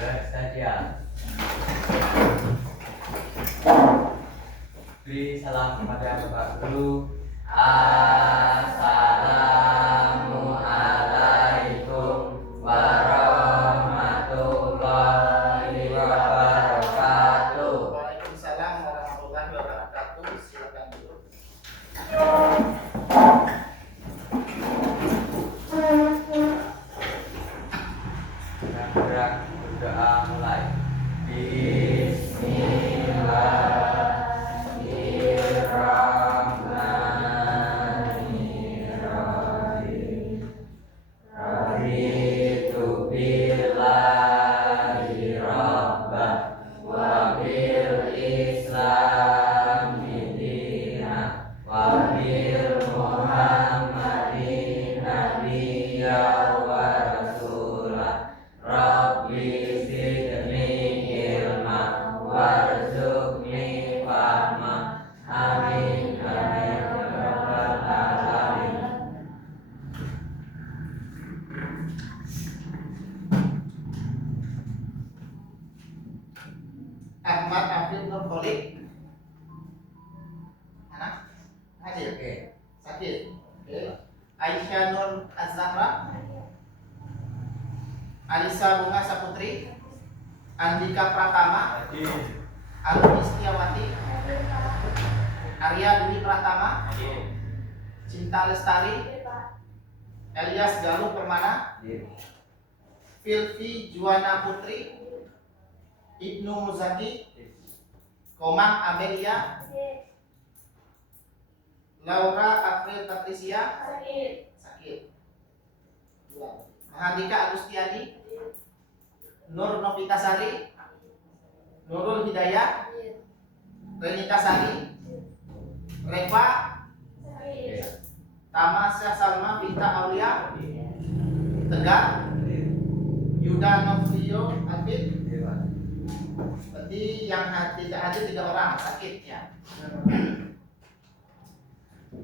Bersedia. Beri salam kepada Bapak Guru. Assalamualaikum warahmatullahi wabarakatuh. Waalaikumsalam warahmatullahi wabarakatuh. Silakan dulu. Gerak berdoa mulai. Bismillahirrahmanirrahim. Raditu billahi rabban wa bil islami dinan wa bil muhammadin nabiyya wa rasulah. Rabbi zidni ilma warzuqni fahma. Amin amin ya rabbal alamin. Ahmad Afif Nur Kholik. Anak? Hadir. Sakit. Oke. Aisyah Nur Az-Zahra. Alisa Bunga Saputri. Andika Pratama. Aluni Setiawati. Arya Dwi Pratama. Cinta Lestari. Elias Galuh Permana. Filvi Juwana Putri. Ibnu Muzaki. Komang Amelia. Laura April Patricia. Sakit. Mahardika Agustiani. Nur Novitasari. Nurul Hidayat. Renita Sari. Reva. Tamasya Salma Binta Aulia. Tegar. Yuda Novio Afid. Berarti yang tidak hadir 3 orang sakit ya.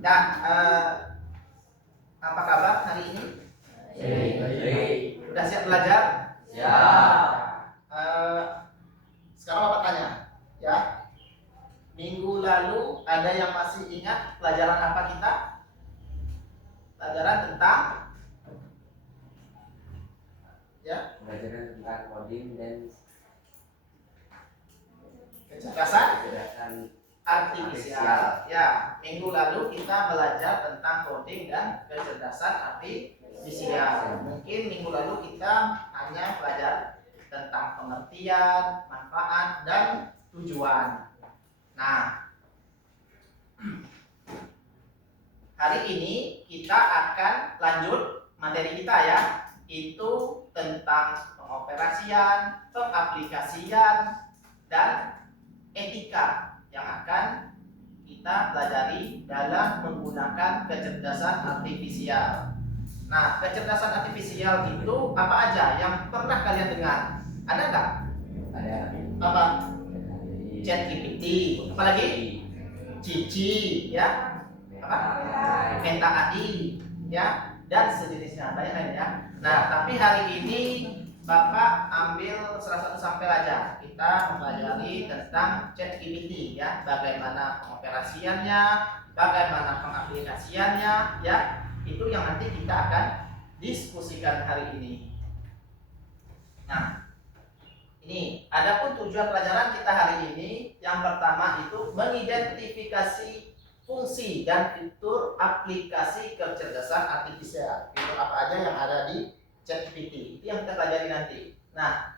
Nah, apa kabar hari ini? Sudah siap belajar? Siap. Sekarang Bapak tanya, ya. Minggu lalu ada yang masih ingat pelajaran apa kita? Pelajaran tentang ya, Pelajaran tentang coding dan kecerdasan artifisial. Ya, minggu lalu kita belajar tentang coding dan kecerdasan artifisial. Mungkin minggu lalu kita hanya belajar tentang pengertian, manfaat, dan tujuan. Nah, hari ini kita akan lanjut materi kita ya, itu tentang pengoperasian, pengaplikasian, dan etika yang akan kita pelajari dalam menggunakan kecerdasan artifisial. Nah, kecerdasan artifisial itu apa aja yang pernah kalian dengar? Ada nggak? ada Apa? ChatGPT, apalagi? Cici, ya? Apa? Meta AI, ya? Dan sejenisnya, banyak lain ya. Nah, tapi hari ini Bapak ambil salah satu sampel aja. Kita mempelajari tentang ChatGPT ya, bagaimana pengoperasiannya, bagaimana pengaplikasiannya, ya. Itu yang nanti kita akan diskusikan hari ini. Nah, ini adapun tujuan pelajaran kita hari ini, yang pertama itu mengidentifikasi fungsi dan fitur aplikasi kecerdasan artifisial. Fitur apa aja yang ada di ChatGPT, itu yang kita pelajari nanti. Nah,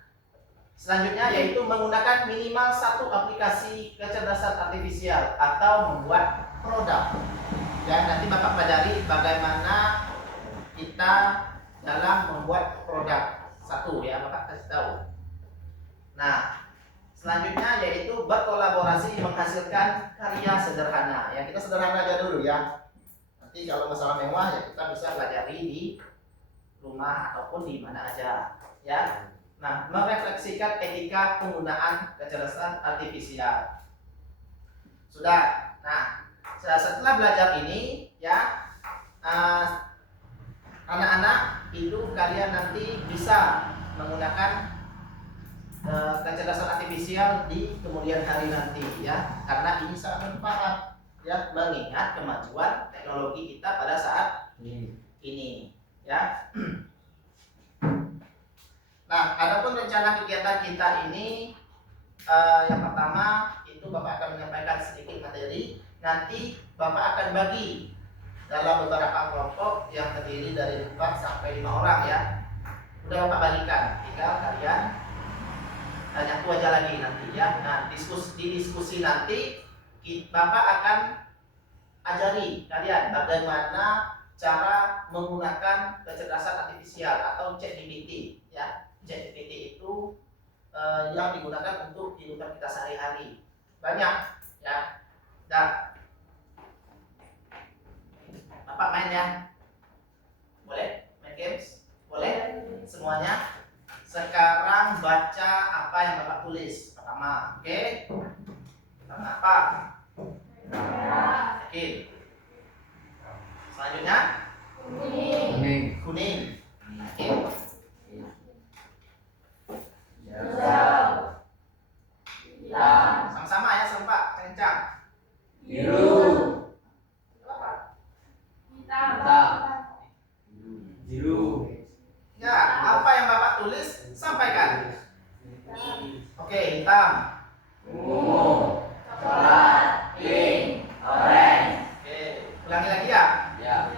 selanjutnya yaitu menggunakan minimal 1 aplikasi kecerdasan artifisial atau membuat produk. Dan nanti Bapak pelajari bagaimana kita dalam membuat produk. 1 ya, Bapak kasih tahu. Nah, selanjutnya yaitu berkolaborasi menghasilkan karya sederhana. Ya, kita sederhana aja dulu ya. Nanti kalau masalah mewah ya kita bisa pelajari di rumah ataupun di mana aja, ya. Nah, merefleksikan etika penggunaan kecerdasan artifisial. Sudah. Nah, setelah belajar ini, ya, anak-anak itu kalian nanti bisa menggunakan kecerdasan artifisial di kemudian hari nanti ya, karena ini sangat bermanfaat ya, mengingat kemajuan teknologi kita pada saat ini ya. Nah, adapun rencana kegiatan kita ini yang pertama itu Bapak akan menyampaikan sedikit materi, nanti Bapak akan bagi dalam beberapa kelompok yang terdiri dari 4 sampai 5 orang ya. Udah Bapak bagikan, tinggal kalian tanya aku aja lagi nanti ya. Nah, diskusi nanti Bapak akan ajari kalian bagaimana cara menggunakan kecerdasan artifisial atau ChatGPT ya. ChatGPT itu yang digunakan untuk kehidupan kita sehari-hari. Banyak ya. Dan Bapak main ya? Boleh? Main games? Boleh? Semuanya? Sekarang baca apa yang Bapak tulis. Pertama, oke? Pertama apa? Yakin? Selanjutnya? Kuning. Kuning. Yakin? Hijau. Hitam. Sama-sama ya, serempak, kencang. Biru. Apa? Hitam. Biru. Ya, apa yang Bapak tulis, sampaikan. Oke, hitam. Ungu. Coklat. Pink. Orange. Oke, ulangi lagi ya. Ya.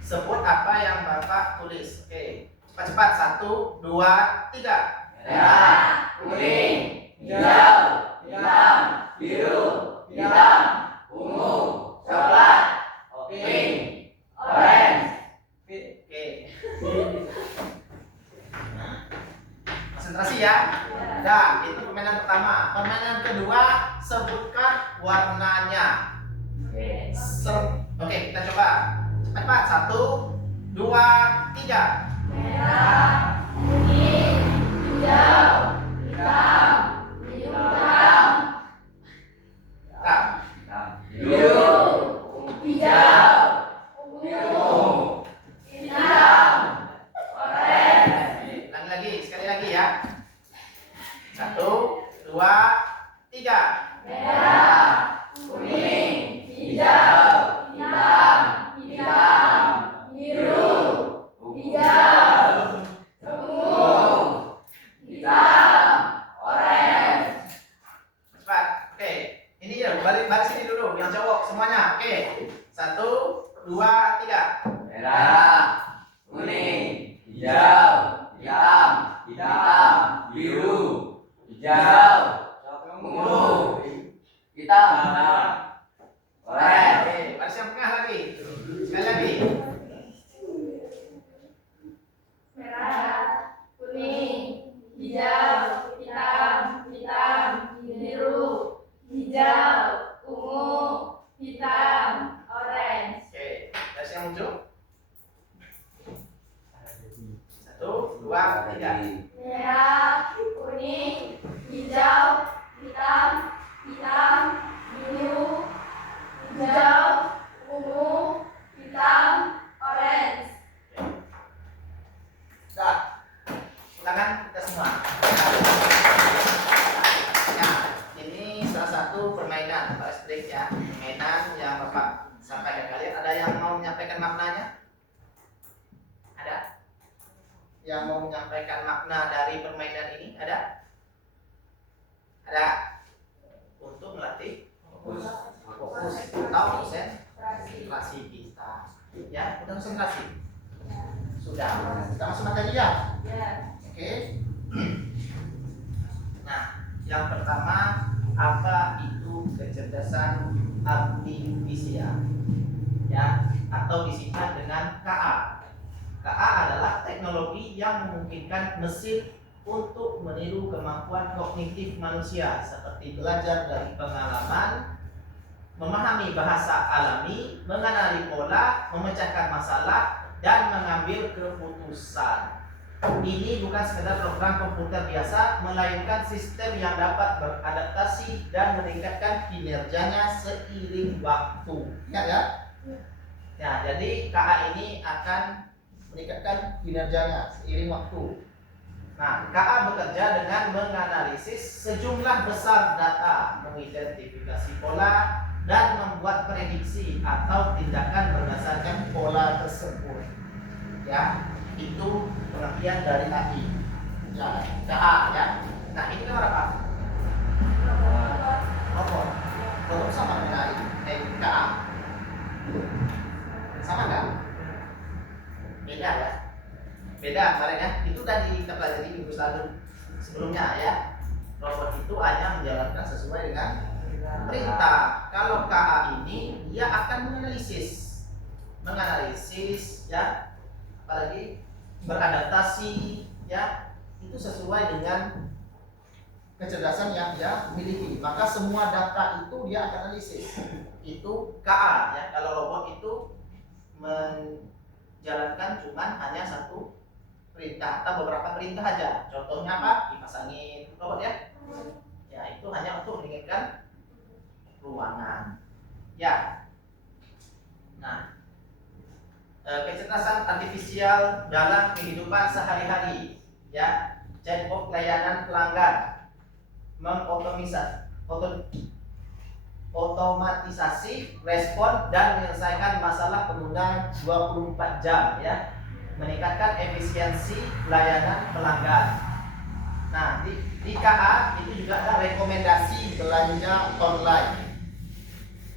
Sebut apa yang Bapak tulis. Oke, cepat-cepat. 1, 2, 3. Merah. Kuning. Hijau. Hitam. Biru. Hitam. Ungu. Coklat. Pink. Orange. Oke. Konsentrasi ya. Nah, itu permainan pertama. Permainan kedua, sebutkan warnanya. Oke, kita coba. Cepat-cepat. 1, 2, 3. Merah. Kuning. Hijau. Hitam. Hitam. Nah, Biru. Hijau. Ungu. Hitam. Orange. ulangi lagi, sekali lagi ya. 1, 2, 3. Merah. Kuning. Hijau. Hitam. Hitam. Biru. Hijau. Ungu. Hitam. Orange. Cepat. Oke. Ini ya, balik sini dulu yang cowok semuanya. Oke. 1, 2, 3. Merah. Kuning. Hijau. Hitam. Hitam. Biru. Hijau. Ungu. Hitam. Orange. Oke, baris yang tengah lagi. Sekali lagi. Merah, kuning, hijau, hitam, biru, hijau, ungu, hitam, orange. Oke, baris yang muncul. 1, 2, 3. Merah, kuning, hijau, hitam, biru, hijau, ungu, hitam, orange. Dah. Tangan kita semua. Nah, ini salah satu permainan atau trik ya. Permainan yang Bapak sampaikan kalian. Ada yang mau menyampaikan maknanya? Ada? Yang mau menyampaikan makna dari permainan ini? Ada? Ada? Untuk melatih fokus atau konsentrasi kita. Ya, udah konsentrasi. Sudah. Kita masuk materi ya. Oke. Nah, yang pertama, apa itu kecerdasan artifisial? Ya, atau disingkat dengan KA. KA adalah teknologi yang memungkinkan mesin untuk meniru kemampuan kognitif manusia seperti belajar dari pengalaman, memahami bahasa alami, mengenali pola, memecahkan masalah, dan mengambil keputusan. Ini bukan sekedar program komputer biasa, melainkan sistem yang dapat beradaptasi dan meningkatkan kinerjanya seiring waktu. Ingat ya? Ya, jadi KA ini akan meningkatkan kinerjanya seiring waktu. Nah, KA bekerja dengan akan menganalisis sejumlah besar data, mengidentifikasi pola, dan membuat prediksi atau tindakan berdasarkan pola tersebut. Ya, itu pengertian dari AI. Ya, KA ya. Nah, ini kan apa? Robot. Robot sama dengan AI. KA. Sama nggak? Beda ya. Beda kemarin ya. Itu tadi kita pelajari minggu lalu sebelumnya ya. Robot itu hanya menjalankan sesuai dengan perintah. Kalau KA ini dia akan menganalisis ya, apalagi beradaptasi ya, itu sesuai dengan kecerdasan yang dia miliki. Maka semua data itu dia akan analisis. Itu KA ya. Kalau robot itu menjalankan cuman hanya satu perintah atau beberapa perintah aja. Contohnya apa? Dipasangin robot ya. Ya, itu hanya untuk menginginkan ruangan. Ya. Nah, kecerdasan artifisial dalam kehidupan sehari-hari ya. Chatbot layanan pelanggan, otomatisasi respon dan menyelesaikan masalah pengguna 24 jam ya, meningkatkan efisiensi layanan pelanggan. Nah, di KA itu juga ada rekomendasi belanja online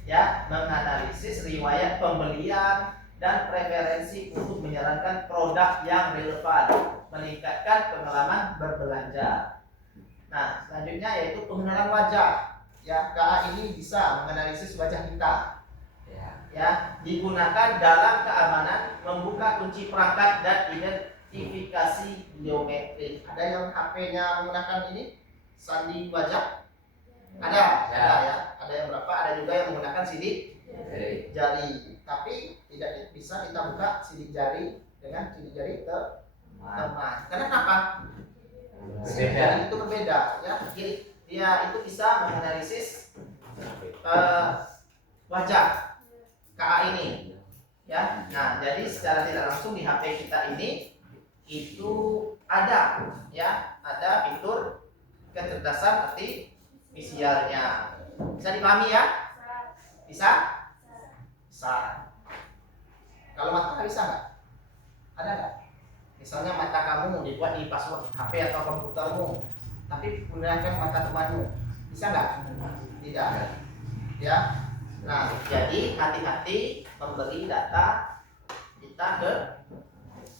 ya, menganalisis riwayat pembelian dan preferensi untuk menyarankan produk yang relevan, meningkatkan pengalaman berbelanja. Nah, selanjutnya yaitu pengenalan wajah. Ya, KA ini bisa menganalisis wajah kita. Ya, digunakan dalam keamanan, membuka kunci perangkat dan identifikasi biometrik. Ada yang HP-nya menggunakan ini sandi wajah? Ada ya. Ada yang berapa? Ada juga yang menggunakan sidik jari. Tapi tidak bisa kita buka sidik jari dengan sidik jari teman. Karena kenapa? Sidik jari itu berbeda ya. Dia itu bisa menganalisis wajah KA ini ya. Nah, jadi secara tidak langsung di HP kita ini itu ada ya, ada fitur kecerdasan artifisialnya. Bisa dipahami ya? Bisa? Bisa. Kalau mata bisa nggak? Ada nggak? Misalnya mata kamu dibuat di password HP atau komputermu, tapi gunakan mata temanmu, bisa nggak? Tidak. Ya. Nah, jadi hati-hati memberi data kita ke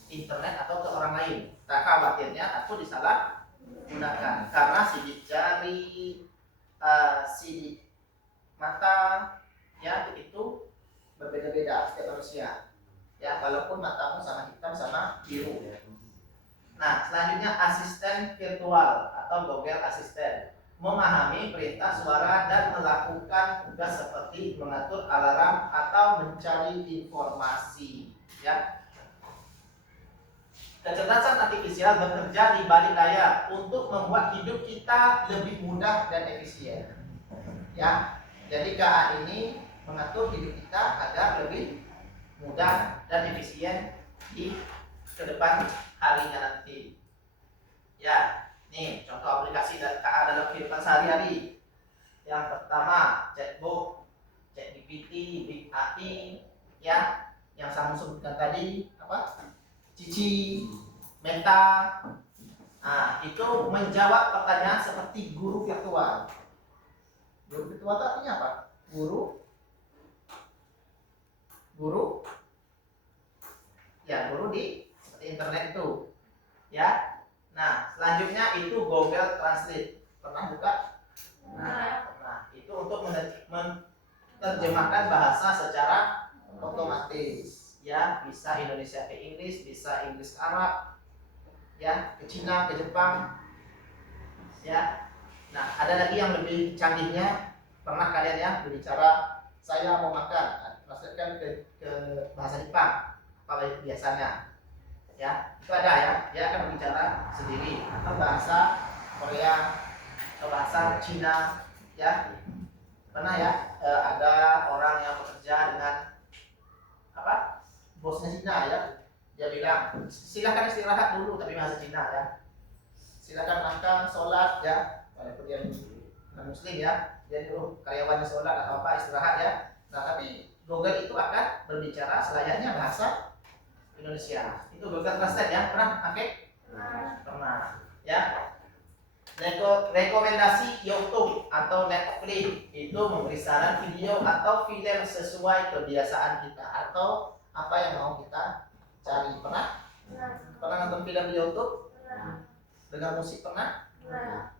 internet atau ke orang lain. Tak khawatirnya aku disalah gunakan karena sidik jari, sidik mata, ya itu berbeda-beda setiap manusia. Ya, walaupun matamu sama hitam sama biru. Nah, selanjutnya asisten virtual atau Google Assistant, memahami perintah suara dan melakukan tugas seperti mengatur alarm atau mencari informasi. Ya. Kecerdasan artifisial bekerja di balik layar untuk membuat hidup kita lebih mudah dan efisien. Ya, jadi KA ini mengatur hidup kita agar lebih mudah dan efisien di ke depan harinya nanti. Ya, nih contoh aplikasi dari KA dalam kehidupan sehari-hari. Yang pertama, chatbot, ChatGPT, Big AI, ya, yang saya sebutkan tadi apa? Cici, Meta. Nah, itu menjawab pertanyaan seperti guru virtual. Guru virtual itu artinya apa? Guru ya, guru di seperti internet itu. Ya. Nah, selanjutnya itu Google Translate. Pernah buka? Nah, itu untuk menerjemahkan bahasa secara otomatis. Ya, bisa Indonesia ke Inggris, bisa Inggris ke Arab, ya, ke Cina, ke Jepang. Ya. Nah, ada lagi yang lebih canggihnya. Pernah kalian ya berbicara saya mau makan, translatekan ke bahasa Jepang apa biasanya. Ya, itu ada ya. Dia akan berbicara sendiri atau bahasa Korea atau bahasa Cina, ya. Pernah ya ada orang yang bekerja dengan apa? Bosnya Cina ya. Dia bilang, "Silakan istirahat dulu," tapi bahasa Cina ya. silakan makan, sholat ya, walaupun dia non muslim ya, jadi karyawannya sholat atau apa istirahat ya. Nah tapi Google itu akan berbicara selayaknya bahasa Indonesia. Itu Google Translate ya, pernah pakai? Pernah ya. Rekomendasi YouTube atau Netflix itu memberi saran video atau film sesuai kebiasaan kita atau apa yang mau kita cari. Pernah? Pernah nonton film di YouTube? Dengar musik pernah?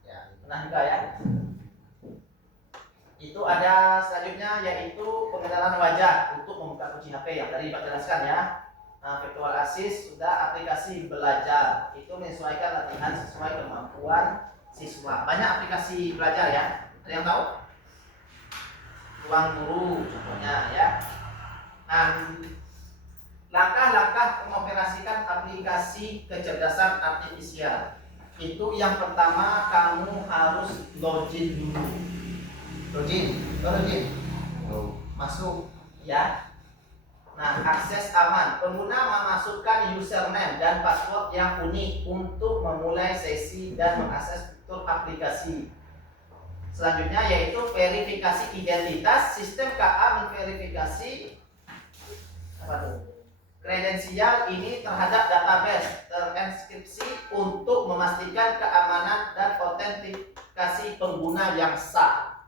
Ya, pernah juga ya. Itu ada selanjutnya yaitu pengenalan wajah untuk membuka kunci HP yang tadi Pak jelaskan ya. Nah, virtual assist sudah aplikasi belajar itu menyesuaikan latihan sesuai kemampuan siswa. Banyak aplikasi belajar ya. Ada yang tahu? Ruang Guru contohnya ya. Nah, langkah-langkah mengoperasikan aplikasi kecerdasan artifisial. Itu yang pertama kamu harus login dulu. Login. Masuk ya. Nah, akses aman. Pengguna memasukkan username dan password yang unik untuk memulai sesi dan mengakses fitur aplikasi. Selanjutnya yaitu verifikasi identitas. Sistem KA memverifikasi apa tuh? Kredensial ini terhadap database terenkripsi untuk memastikan keamanan dan autentikasi pengguna yang sah.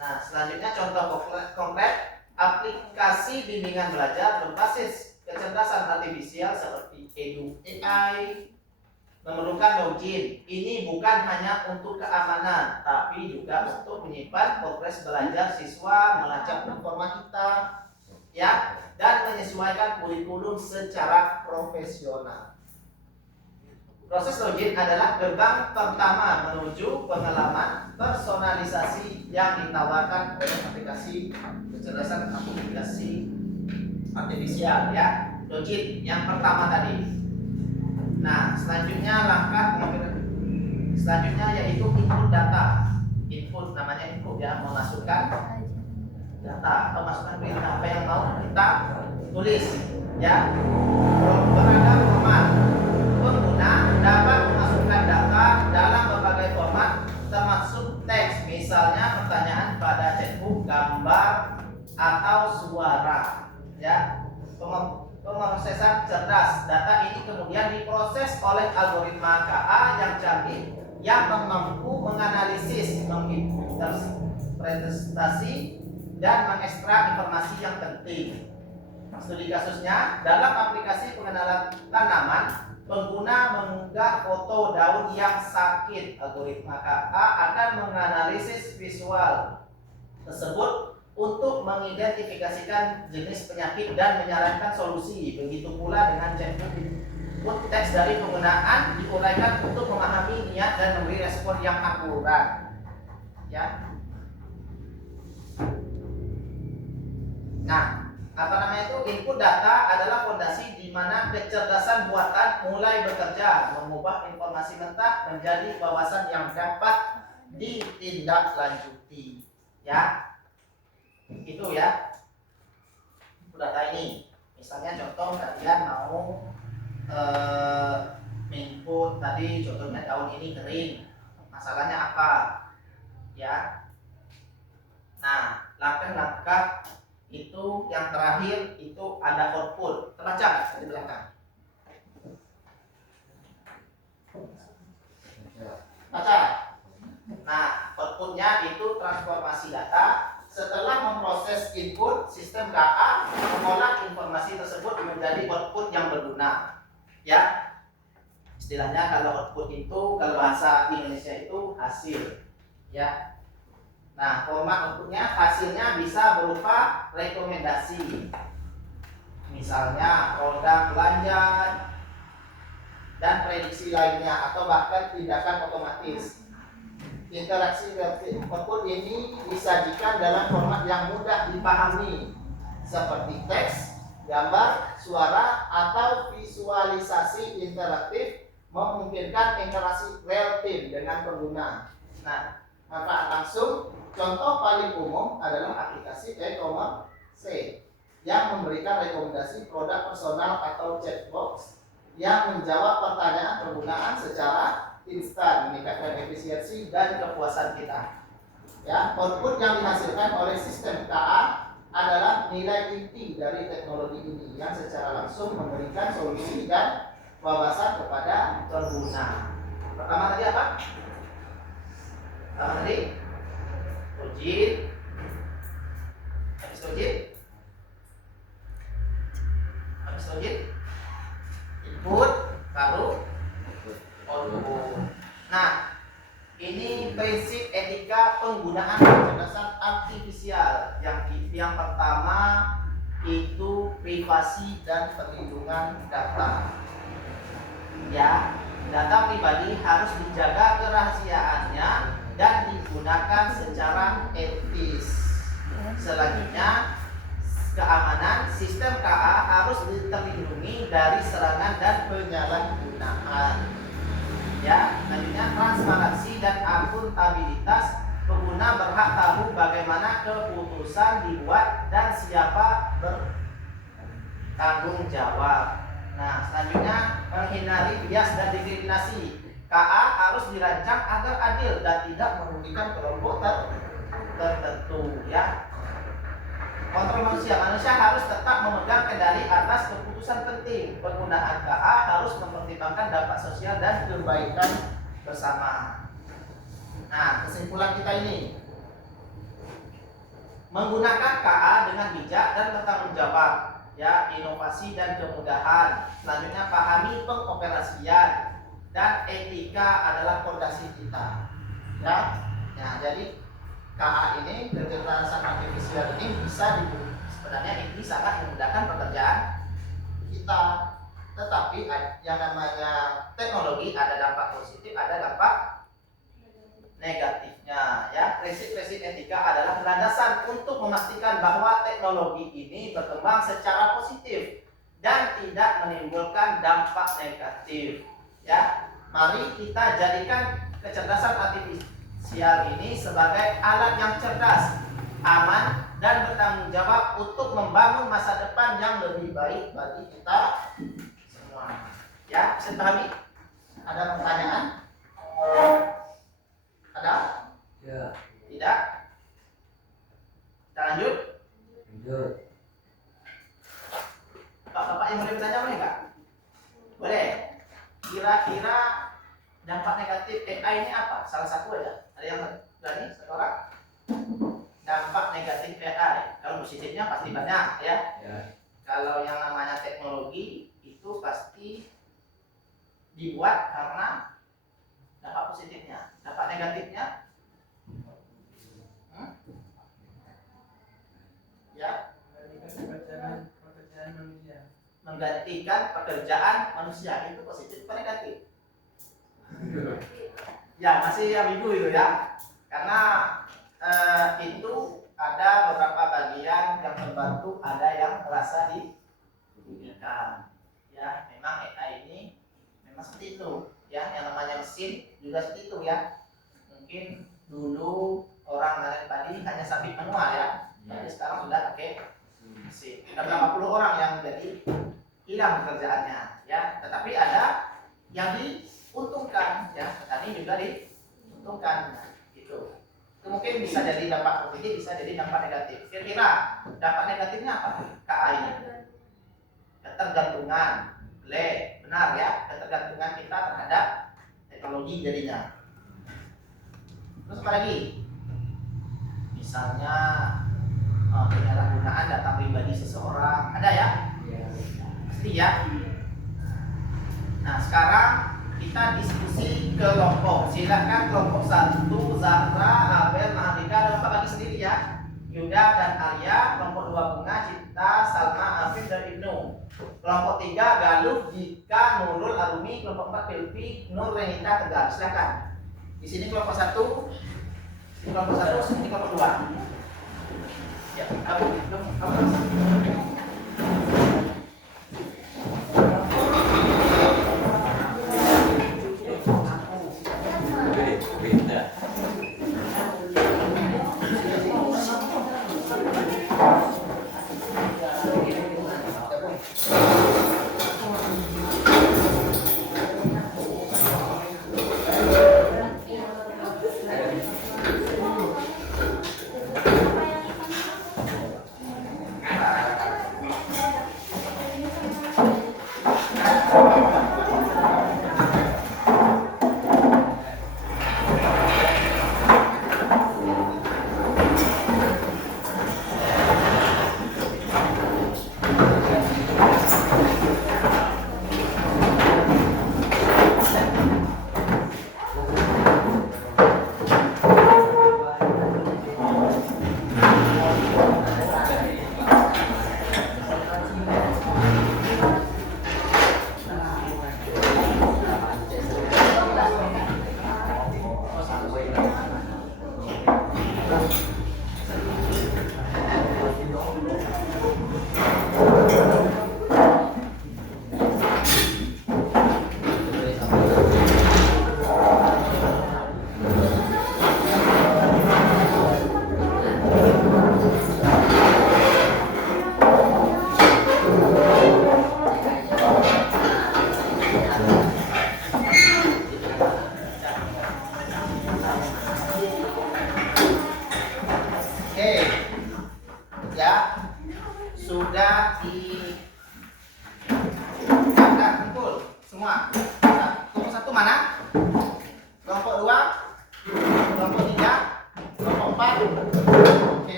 Nah, selanjutnya contoh konkret aplikasi bimbingan belajar berbasis kecerdasan artifisial seperti Edu AI memerlukan login. Ini bukan hanya untuk keamanan, tapi juga untuk menyimpan progres belajar siswa, melacak informatika, ya, dan menyesuaikan kurikulum secara profesional. Proses login adalah gerbang pertama menuju pengalaman personalisasi yang ditawarkan oleh aplikasi kecerdasan aplikasi artifisial ya. Login yang pertama tadi. Nah, selanjutnya yaitu input data. Input namanya input ya, memasukkan data atau masukkan perintah apa yang mau kita tulis ya. Beragam format. Pengguna dapat memasukkan data dalam berbagai format termasuk teks, misalnya pertanyaan pada chatbook, gambar atau suara ya. Pemrosesan cerdas. Data ini kemudian diproses oleh algoritma KA yang canggih yang mampu menganalisis, menginterpretasi dan mengekstrak informasi yang penting. Studi kasusnya, dalam aplikasi pengenalan tanaman, pengguna mengunggah foto daun yang sakit. Algoritma KA akan menganalisis visual tersebut untuk mengidentifikasikan jenis penyakit dan menyarankan solusi. Begitu pula dengan chatbot, teks dari penggunaan diuraikan untuk memahami niat dan memberi respon yang akurat. Ya. Nah, apa namanya itu? Input data adalah fondasi di mana kecerdasan buatan mulai bekerja, mengubah informasi mentah menjadi wawasan yang dapat ditindaklanjuti. Ya. Itu ya data ini. Misalnya contoh kalian mau input tadi contohnya daun ini kering, masalahnya apa ya. Nah, langkah-langkah itu yang terakhir itu ada output. Terbaca di belakang. Baca. Nah, outputnya itu transformasi data. Setelah memproses input, sistem KA mengolah informasi tersebut menjadi output yang berguna. Ya, istilahnya kalau output itu kalau bahasa Indonesia itu hasil. Ya. Nah, format outputnya hasilnya bisa berupa rekomendasi. Misalnya produk belanja dan prediksi lainnya atau bahkan tindakan otomatis. Interaksi output ini disajikan dalam format yang mudah dipahami seperti teks, gambar, suara, atau visualisasi interaktif memungkinkan interaksi real time dengan pengguna. Nah, manfaat langsung contoh paling umum adalah aplikasi e-commerce yang memberikan rekomendasi produk personal atau chatbox yang menjawab pertanyaan penggunaan secara instan, meningkatkan efisiensi dan kepuasan kita. Ya, output yang dihasilkan oleh sistem KA adalah nilai inti dari teknologi ini yang secara langsung memberikan solusi dan wawasan kepada pengguna. Pertama tadi apa? Pertama tadi logik. Habis logik, input, baru output. Nah, ini prinsip etika penggunaan kecerdasan artifisial. Yang pertama itu privasi dan perlindungan data. Ya, data pribadi harus dijaga kerahasiaannya dan digunakan secara etis. Selanjutnya, keamanan sistem KA harus terlindungi dari serangan dan penyalahgunaan. Ya, selanjutnya transparansi dan akuntabilitas. Pengguna berhak tahu bagaimana keputusan dibuat dan siapa bertanggung jawab. Nah, selanjutnya menghindari bias dan diskriminasi. KA harus dirancang agar adil dan tidak merugikan kelompok tertentu. Ya, kontrol manusia harus tetap memegang kendali atas keputusan penting. Penggunaan KA harus mempertimbangkan dampak sosial dan kebaikan bersama. Nah, kesimpulan kita ini, menggunakan KA dengan bijak dan bertanggung jawab, ya, inovasi dan kemudahan. Selanjutnya, pahami pengoperasian dan etika adalah fondasi kita. Ya, nah, jadi KA ini, kecerdasan artifisial ini sebenarnya ini sangat memudahkan pekerjaan kita. Tetapi yang namanya teknologi ada dampak positif, ada dampak negatifnya. Ya, prinsip-prinsip etika adalah landasan untuk memastikan bahwa teknologi ini berkembang secara positif dan tidak menimbulkan dampak negatif. Ya, mari kita jadikan kecerdasan artifisial ini sebagai alat yang cerdas, aman, dan bertanggung jawab untuk membangun masa depan yang lebih baik bagi kita semua. Ya, bisa dipahami? Ada pertanyaan? Ada? Ya. Tidak? Kita lanjut? Lanjut. Bapak yang boleh bertanya boleh nggak? Boleh. Kira-kira dampak negatif AI ini apa? Salah satu aja. Ada yang berani? Satu orang? Dampak negatif AI. Kalau positifnya pasti banyak, ya. Ya. Kalau yang namanya teknologi itu pasti dibuat karena dampak positifnya. Dampak negatifnya? Ya. Menggantikan pekerjaan manusia. Itu positif atau negatif? Ya, masih ambigu itu, ya. Karena itu ada beberapa bagian yang terbantu, ada yang merasa dirugikan. Ya, memang AI ini memang seperti itu. Ya, yang namanya mesin juga seperti itu, ya. Mungkin dulu orang nanam padi hanya sabit manual, ya. Tapi sekarang sudah pakai mesin. Ada berapa puluh orang yang jadi hilang pekerjaannya, ya. Tetapi ada yang diuntungkan, ya. Petani juga diuntungkan, nah, gitu. Itu mungkin bisa jadi dampak positif, bisa jadi dampak negatif. Kira-kira dampak negatifnya apa? KA ini ketergantungan, benar, ya, ketergantungan kita terhadap teknologi jadinya. Terus apa lagi? Misalnya penyalahgunaan data pribadi seseorang, ada, ya? Pasti, ya. Nah, sekarang kita diskusi kelompok. Silakan kelompok 1 Zahra, Abel, Mahardika, dan Bapak bagi sendiri, ya. Yuda dan Arya. Kelompok 2 Bunga, Cinta, Salma, Afif, dan Ibnu. Kelompok 3 Galuh, Jika, Nurul, Arumi. Kelompok 4 Pilpi, Nur, Renita, Tegar. Silakan. Di sini kelompok 1, ini kelompok 1, ini kelompok 2. Ya, kamu.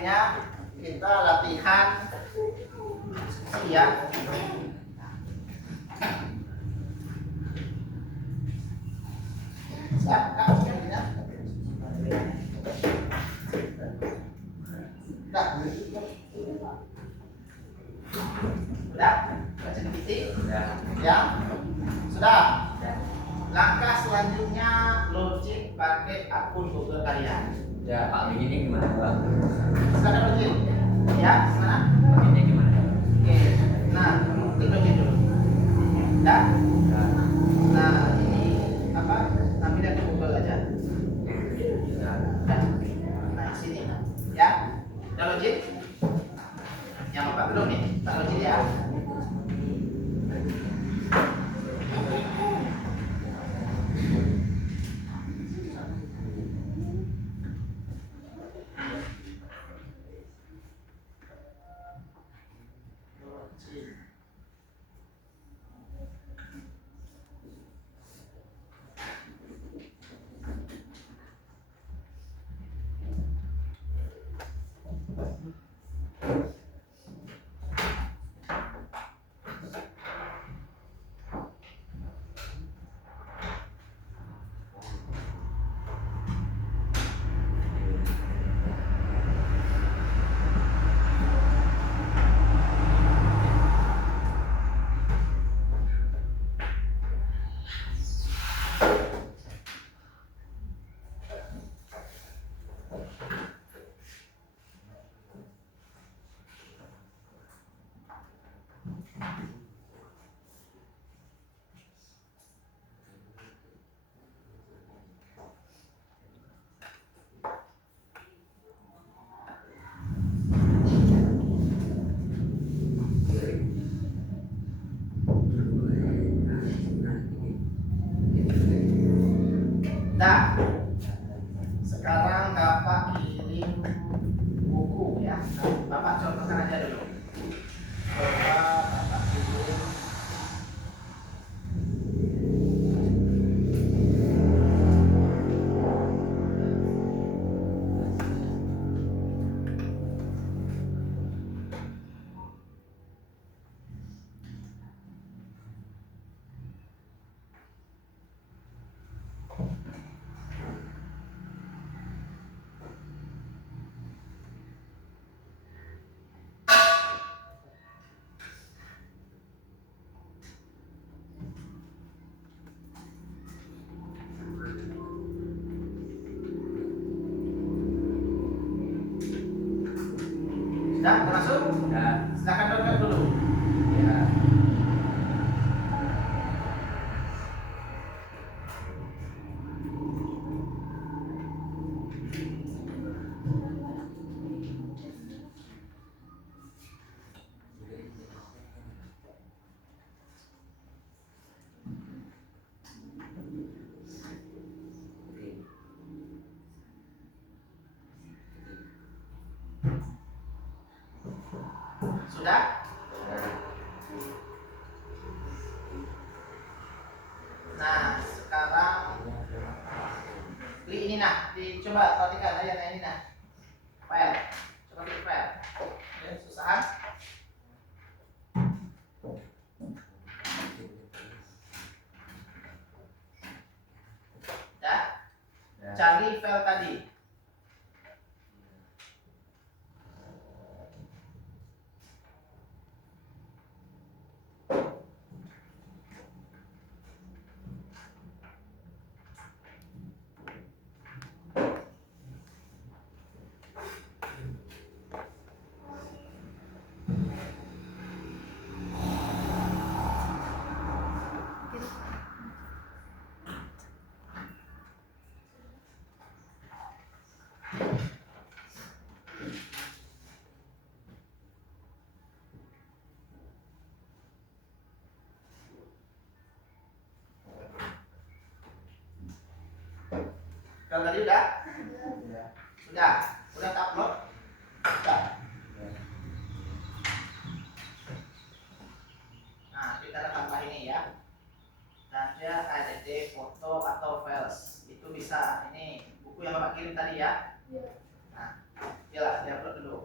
selanjutnya kita latihan diskusi ya. Siap, Kak, selanjutnya. Sudah? Baca titik? Ya? Sudah? Langkah selanjutnya login pakai akun Google kalian. Ya, Pak, begini gimana, Pak? Silakan login. Ya, mana? Begini gimana? Oke. Nah, klik login dulu. Ya? Ya. Nah, ini apa? Ambil ke Google aja. Ya. Ya. Nah, sini. Ya. Udah login? Yang Bapak belum nih? Pak login ya. Nah, sekarang Bapak kirim buku ya. Bapak contohkan aja dulu. Coba Bapak kirim. Sudah termasuk? Ya. Silakan download dulu. Ya. Sudah? Nah, sekarang klik ini nah, coba perhatikan aja nah ini nah. File. Coba klik file. Ya, susahan. Ya. Ya. Cari file tadi. Kalau tadi udah? Ya. Sudah. Udah upload? Sudah. Nah, kita ada tambah ini ya. Ada add foto atau files. Itu bisa ini buku yang Bapak kirim tadi ya. Nah, yalah, di-upload dulu.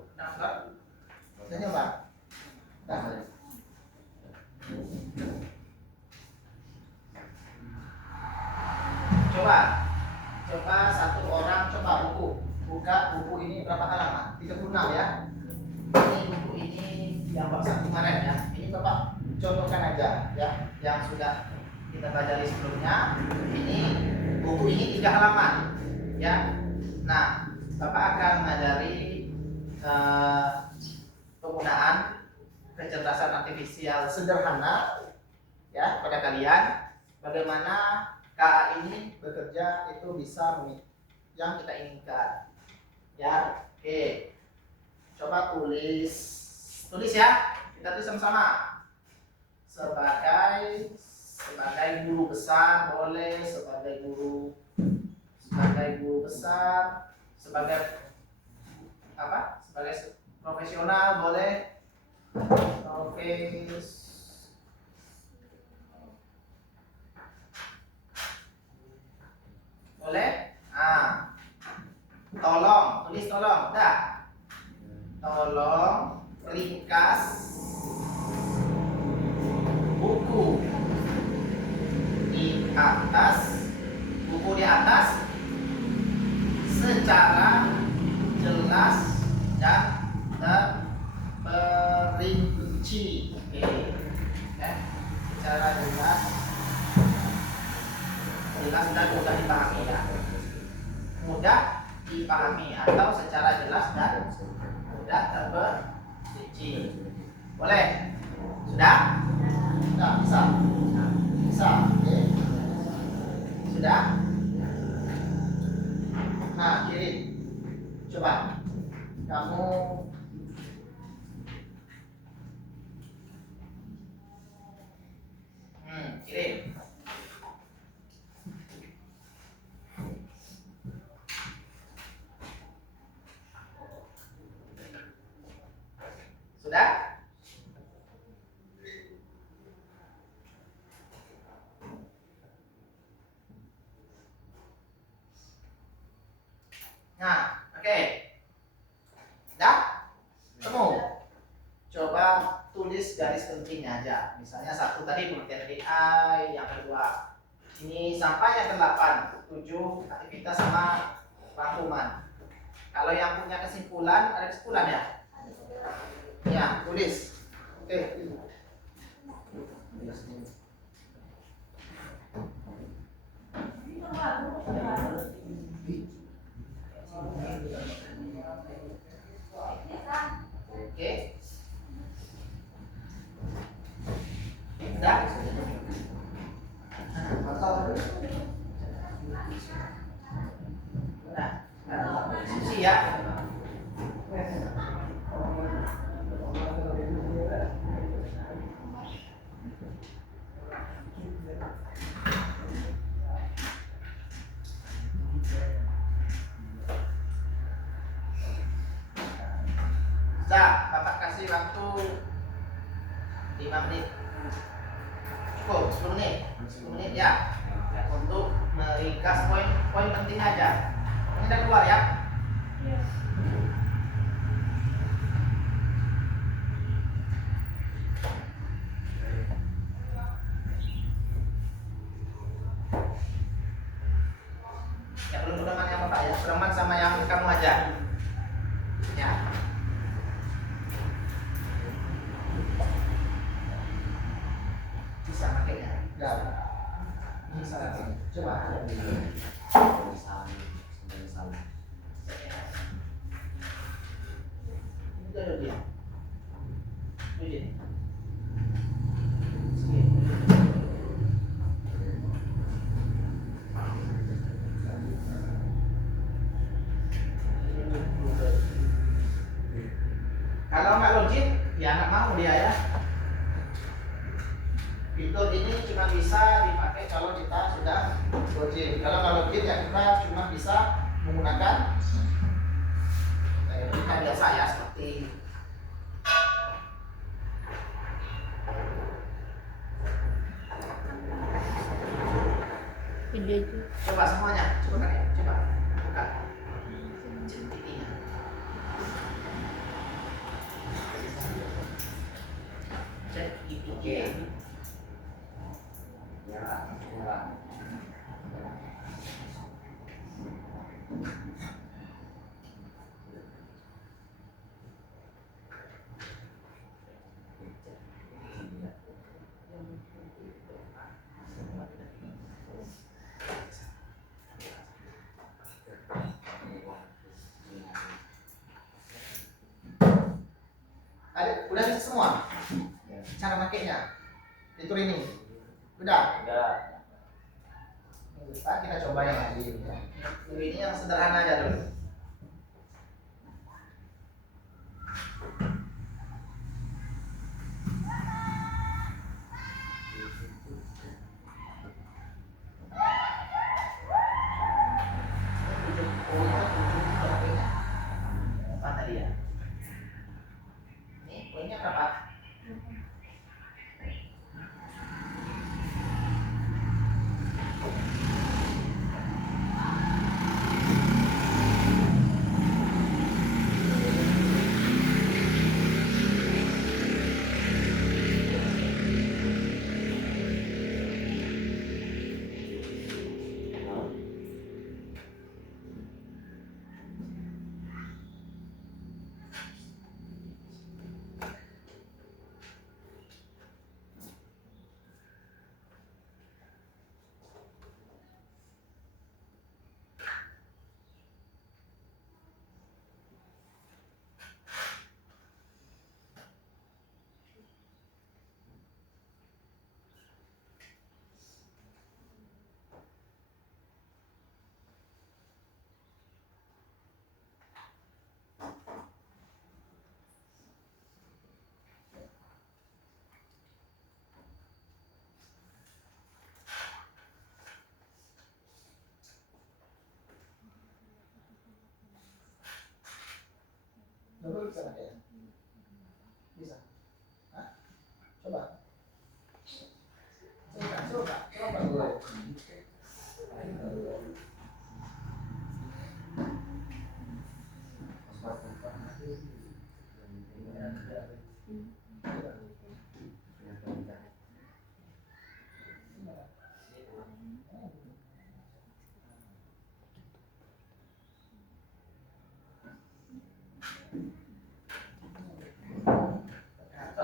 halaman, 36 ya. Ini buku ini yang bab 1 kemarin ya. Ini Bapak contohkan aja ya, yang sudah kita pelajari sebelumnya. Ini buku ini 3 halaman ya. Nah, Bapak akan mengajari penggunaan kecerdasan artifisial sederhana ya pada kalian. Bagaimana KA ini bekerja itu bisa yang kita inginkan. Ya, oke. Coba tulis ya. Kita tulis sama-sama. Sebagai guru besar boleh, sebagai guru besar, sebagai apa? Sebagai profesional boleh. Boleh? Tolong, tulis tolong. Dah. Tolong ringkas buku di atas secara jelas dan terperinci. Oke. Ya. Secara jelas dan mudah dipahami ya. Mudah dipahami atau secara jelas dan mudah terperinci. Boleh? Sudah? Sudah bisa. Oke. Sudah? Nah, kirim. Coba kamu kirim. Sudah? Nah, oke. Dah? Temu. Coba tulis garis pentingnya aja. Misalnya 1 tadi pengertian AI, yang kedua ini sampai yang ke-8, 7 aktivitas sama rangkuman. Kalau yang punya kesimpulan, ada kesimpulan ya? Ya, tulis. Oke. Oke. Udah? Nah, diskusi ya. Bapak kasih waktu 5 menit. Cukup 10 menit. 10 menit ya. Untuk meringkas poin penting aja. Ini udah keluar ya? Iya. Ya, belum pedoman yang Bapak ya. Pedoman sama yang kamu ajar. Ya. Bisa makanya. Enggak. Bisa. Coba. Udah dia. Ini. Kalau nggak logik, ya nggak mau dia ya. Fitur ini cuma bisa dipakai kalau kita sudah logik. Kalau nggak logik ya kita cuma bisa menggunakan kita biasa ya seperti video itu. coba semuanya, coba kan ya, coba buka centininya. Cek IPG. Ada, udah bisa semua cara pakainya. Fitur ini udah. Nah, kita coba yang lain ya. Ini yang sederhana aja dulu. Apa tadi ya? Ini poinnya berapa? Dulu bisa pakai ya? Bisa? Hah? Coba. Coba dulu.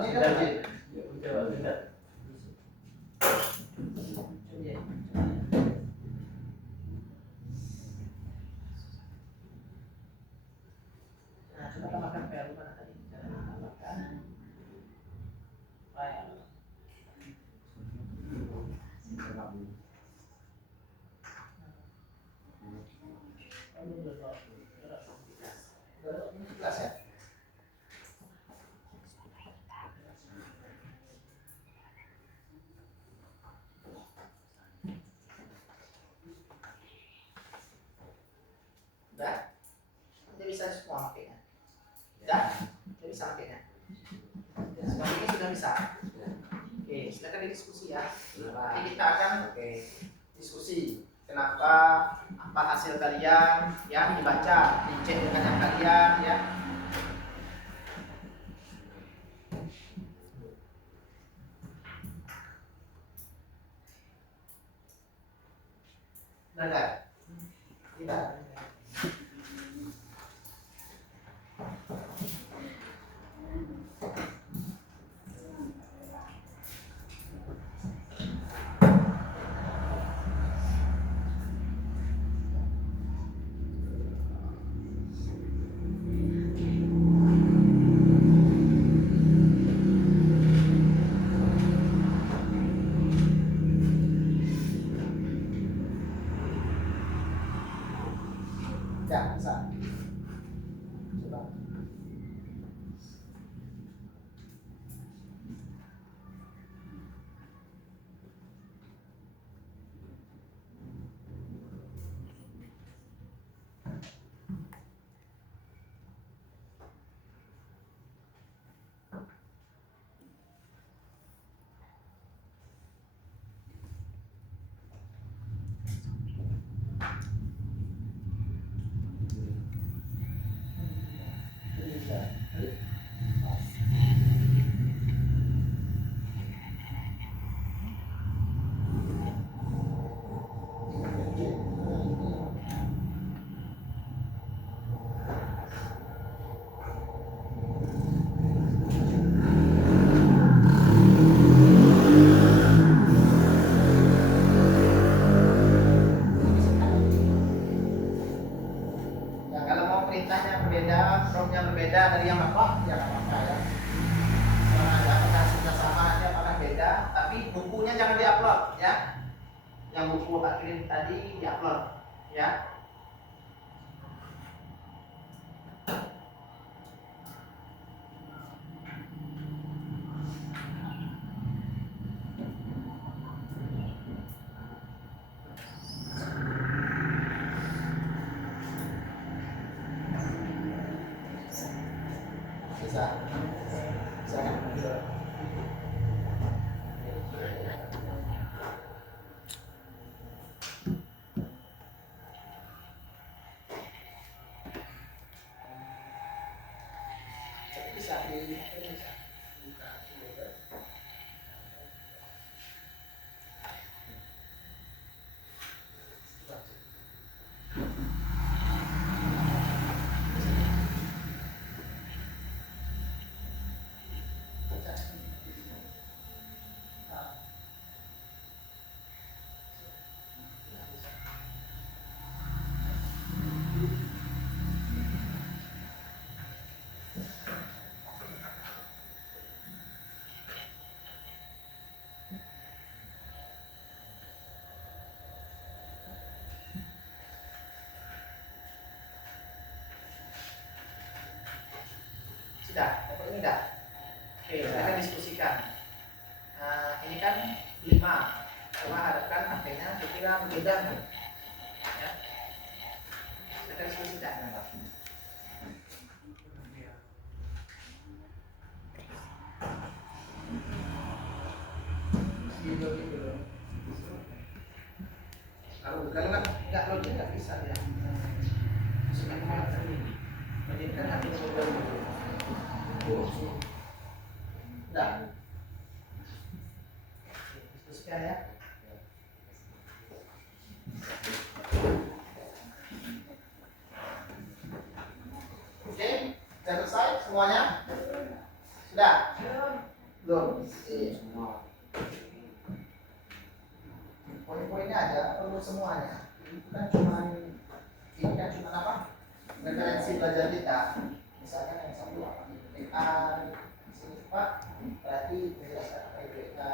Ini kan nah, coba tambahkan PL mana tadi? Tambahkan. Kelas ya? Udah? Dia bisa semua pakainya. Udah? Dia bisa pakainya. Ya, semua ini sudah bisa. Oke, silakan diskusi ya. Nanti kita akan diskusi kenapa, apa hasil kalian ya, dibaca, dicek dengan yang kalian ya. Benar? Tidak. Ya, bisa. Coba. Ya, kalau mau perintahnya berbeda, promnya berbeda dari yang bapak, ya nggak apa-apa ya. apakah sudah sama nanti apakah beda, tapi bukunya jangan diupload ya. Yang buku Pak kirim tadi diupload ya. Bisa. Bisa kan? Bisa bisa. Sudah, dapat ini dah. Oke, kita akan diskusikan. Nah, ini kan 5. Cuma harapkan HP-nya kira-kira berbeda nih. Ya. Kita akan diskusikan. Gitu. Kalau nggak login nggak bisa ya. Masukkan kemana tadi? Menjadikan hati berbeda. Udah. Diskusikan ya. Oke, sudah selesai semuanya? Sudah? Belum. Poin-poinnya aja, perlu semuanya. Ini kan cuma apa? Referensi belajar kita. Misalkan yang satu apa? IPA, sini Pak, berarti menjelaskan apa IPA,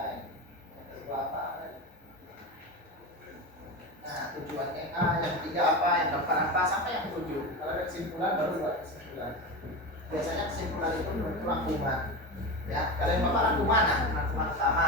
yang kedua apa? Nah, tujuan NA, yang ketiga apa, yang keempat apa, sampai yang ketujuh. Kalau ada kesimpulan baru buat kesimpulan. Biasanya kesimpulan itu menurut rangkuman. Ya, kalian bapak rangkuman, rangkuman utama.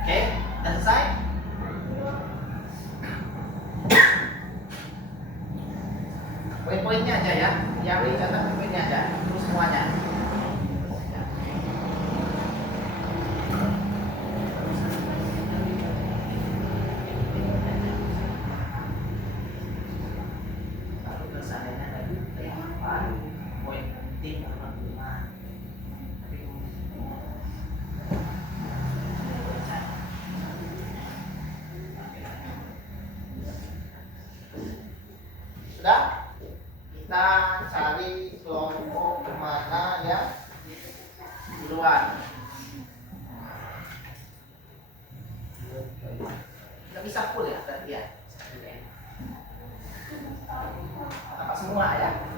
Oke, sudah selesai? Poin-poinnya aja ya, yang dicatat poinnya aja, terus semuanya. Kalau seandainya tadi apa poin penting rangkuman. Sudah? Kita cari kelompok mana ya duluan. Nggak bisa full ya berarti ya. Apa semua ya?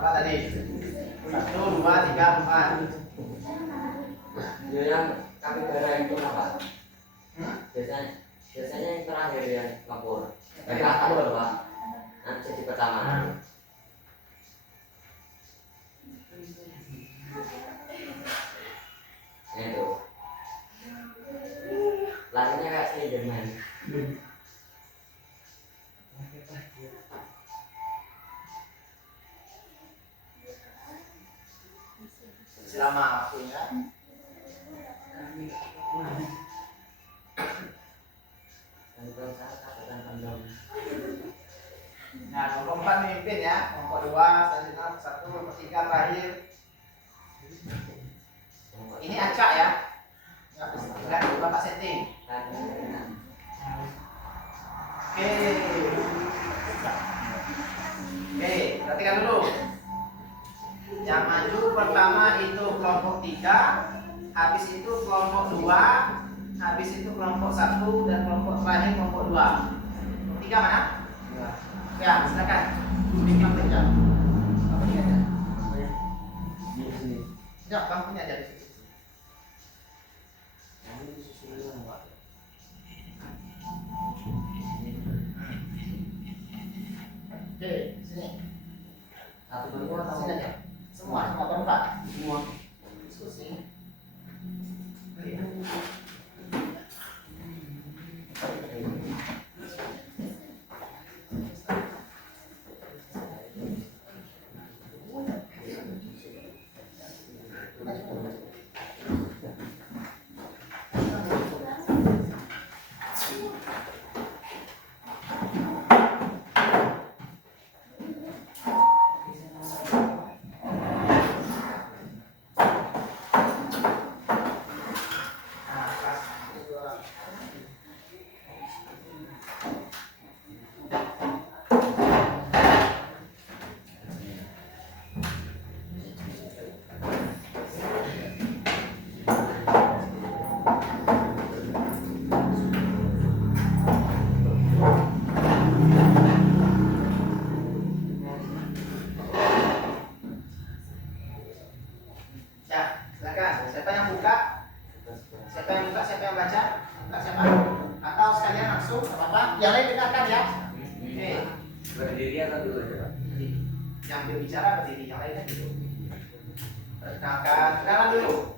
berapa tadi? 1, 2, 3, 4. Yang kapibara itu apa? Biasanya yang terakhir yang kapur. Yang kapur Pak. Nanti jadi pertama. Itu. Larinya kayak Spiderman. Selama waktunya. Nah, nomor 4 memimpin ya, nomor 2, selanjutnya 1, nomor 3 terakhir. Ini acak ya. Enggak dulu Bapak setting. Oke, perhatikan dulu. Yang maju pertama itu kelompok 3, habis itu kelompok 2, habis itu kelompok 1 dan kelompok terakhir kelompok 2. Kelompok 3 mana? Ya, silakan. Bimbing saja. Apa ini aja? Di sini. Ya, bangkunya aja di situ. Yang ini disusun dulu, Pak. Oke, sini. Satu bangku atau Sini aja. Semua berempat. semua? Diskusi. Yang lain dengarkan ya. Oke. Berdiri atau duduk? Yang berbicara berdiri, yang lainnya duduk. Perkenalkan, kenalan dulu.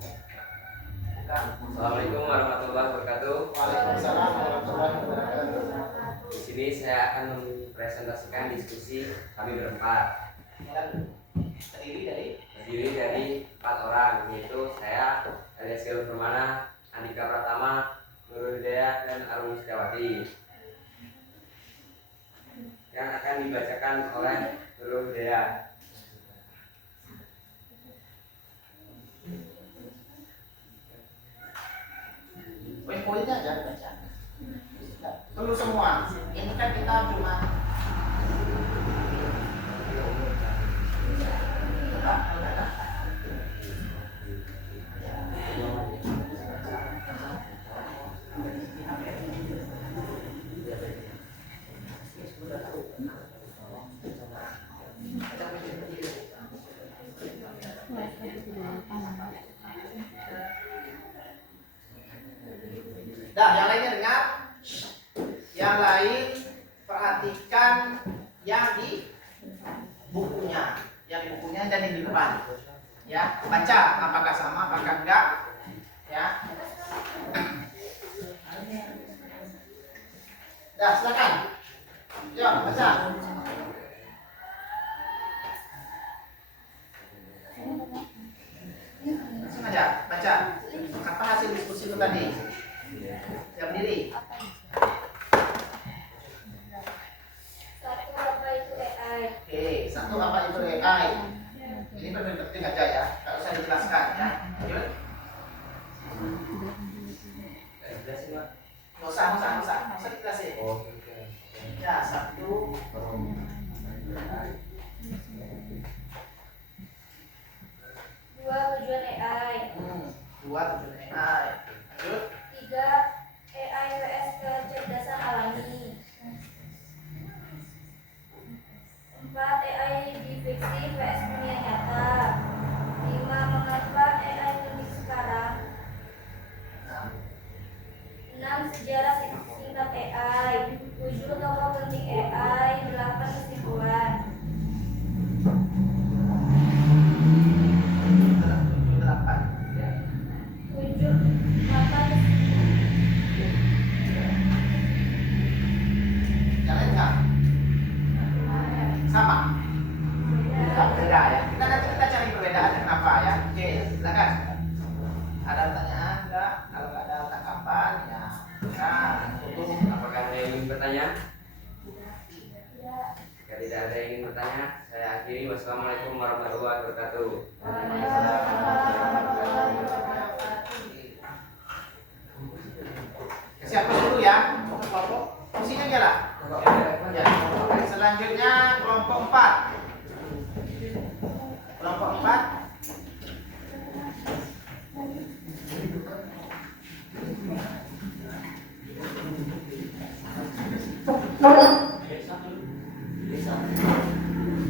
Assalamualaikum warahmatullahi wabarakatuh. Waalaikumsalam warahmatullahi wabarakatuh. Di sini saya akan mempresentasikan diskusi kami berempat. Terdiri dari 4 orang, yaitu saya, Elias Galuh Permana, Andika Pratama, Nurul Hidayat, dan Arun Setiawati. Yang akan dibacakan oleh Nurul Hidayat. Poin-poinnya aja baca. Perlu semua. Ini kan kita cuma Dah, yang lainnya dengar. Yang lain perhatikan yang di bukunya, dan yang di depan. Ya, baca apakah sama, apakah enggak. Ya. Dah, silakan. Yuk, baca. Langsung aja, baca. Apa hasil diskusi itu tadi? Yang berdiri. Satu, apa itu AI? Oke, satu apa itu AI? Ini penting aja ya, nggak usah dijelaskan ya. Yuk. Nggak usah dijelasin. Ya, satu. Dua, tujuan AI. Dua tujuan AI. Lanjut. Tiga, AI vs kecerdasan alami. Empat, AI difiksi vs saya akhiri. Wassalamualaikum warahmatullahi wabarakatuh. Siapa dulu ya untuk kelompok? Fungsinya dia lah. Ya. Selanjutnya kelompok 4. Kelompok 4.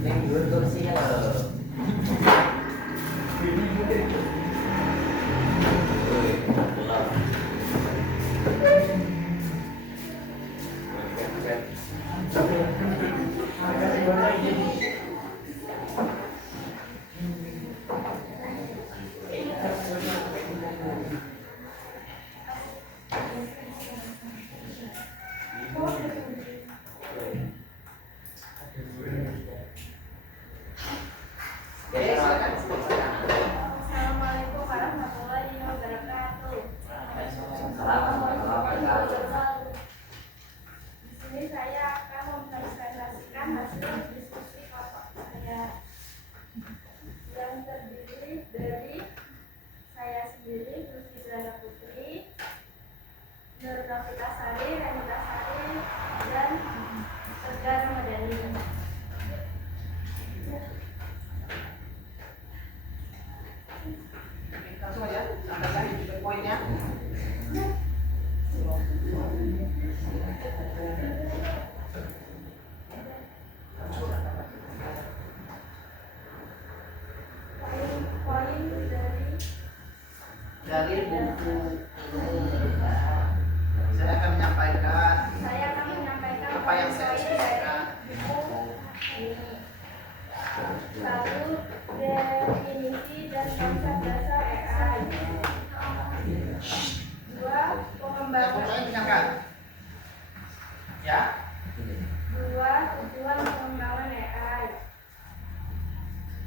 Yang dua sih ya. Assalamualaikum warahmatullahi wabarakatuh. Di sini saya akan mempresentasikan hasil diskusi kelompok saya yang terdiri dari saya sendiri, Lucy Branda Putri, Nur Novita Sari, Renita Sari, dan Tegar Ramadhani. Langsung aja sampaikan juga poinnya. Poin Dari buku ini saya akan menyampaikan apa yang saya sampaikan. buku ini. Satu, definisi dan konsep dasar AI. Dua, Yang pengembangan. saya dengarkan. Ya. Dua, tujuan pengembangan AI.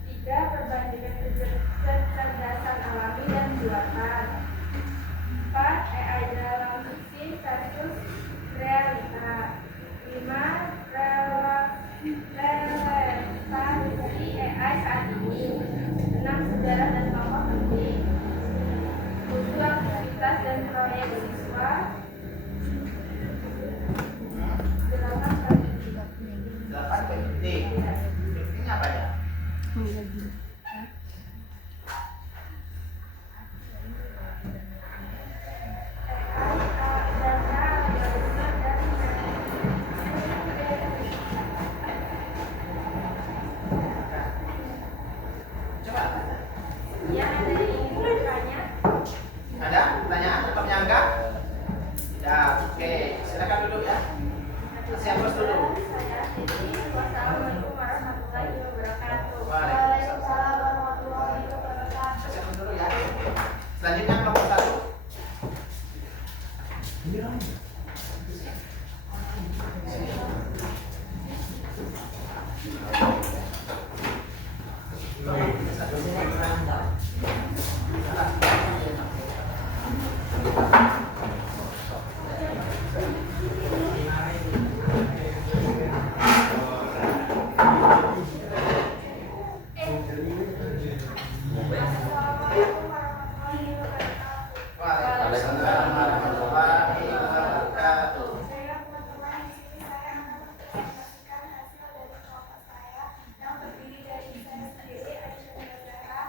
Tiga, perbandingan kecerdasan alami dan buatan. Empat, AI dalam fiksi versus realita. Lima, relevansi AI saat ini. Enam, sejarah dan tokoh penting. Tujuh, aktivitas dan proyek siswa. Delapan, strategi. 8 PPT. PPT-nya apa ya? Coba. Ya, ada yang ingin bertanya? Ada pertanyaan atau menyanggah? Tidak. Oke, silakan duduk ya. Siapa dulu? Saya Siti. Wassalamualaikum warahmatullahi wabarakatuh. Waalaikumsalam warahmatullahi wabarakatuh. Siapa dulu ya. Selanjutnya kelompok 1. Assalamualaikum warahmatullahi wabarakatuh. Waalaikumsalam warahmatullahi wabarakatuh. Saya teman-teman di sini saya akan mempresentasikan hasil dari kelompok saya yang terdiri dari saya sendiri, Aisyah Zahra,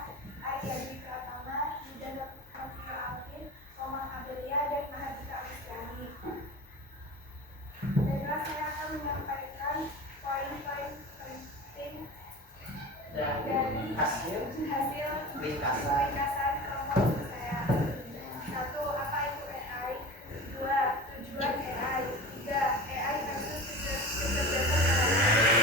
Aryadi Pratama, Yudan Rafio Alvin, Omar Adelia, dan Mahardika Agustiani. Baiklah, saya akan menyampaikan poin-poin penting dari Hasil ringkasan kelompok saya. Satu, apa itu AI? Dua, tujuan AI. Tiga, AI versus kecerdasan alami.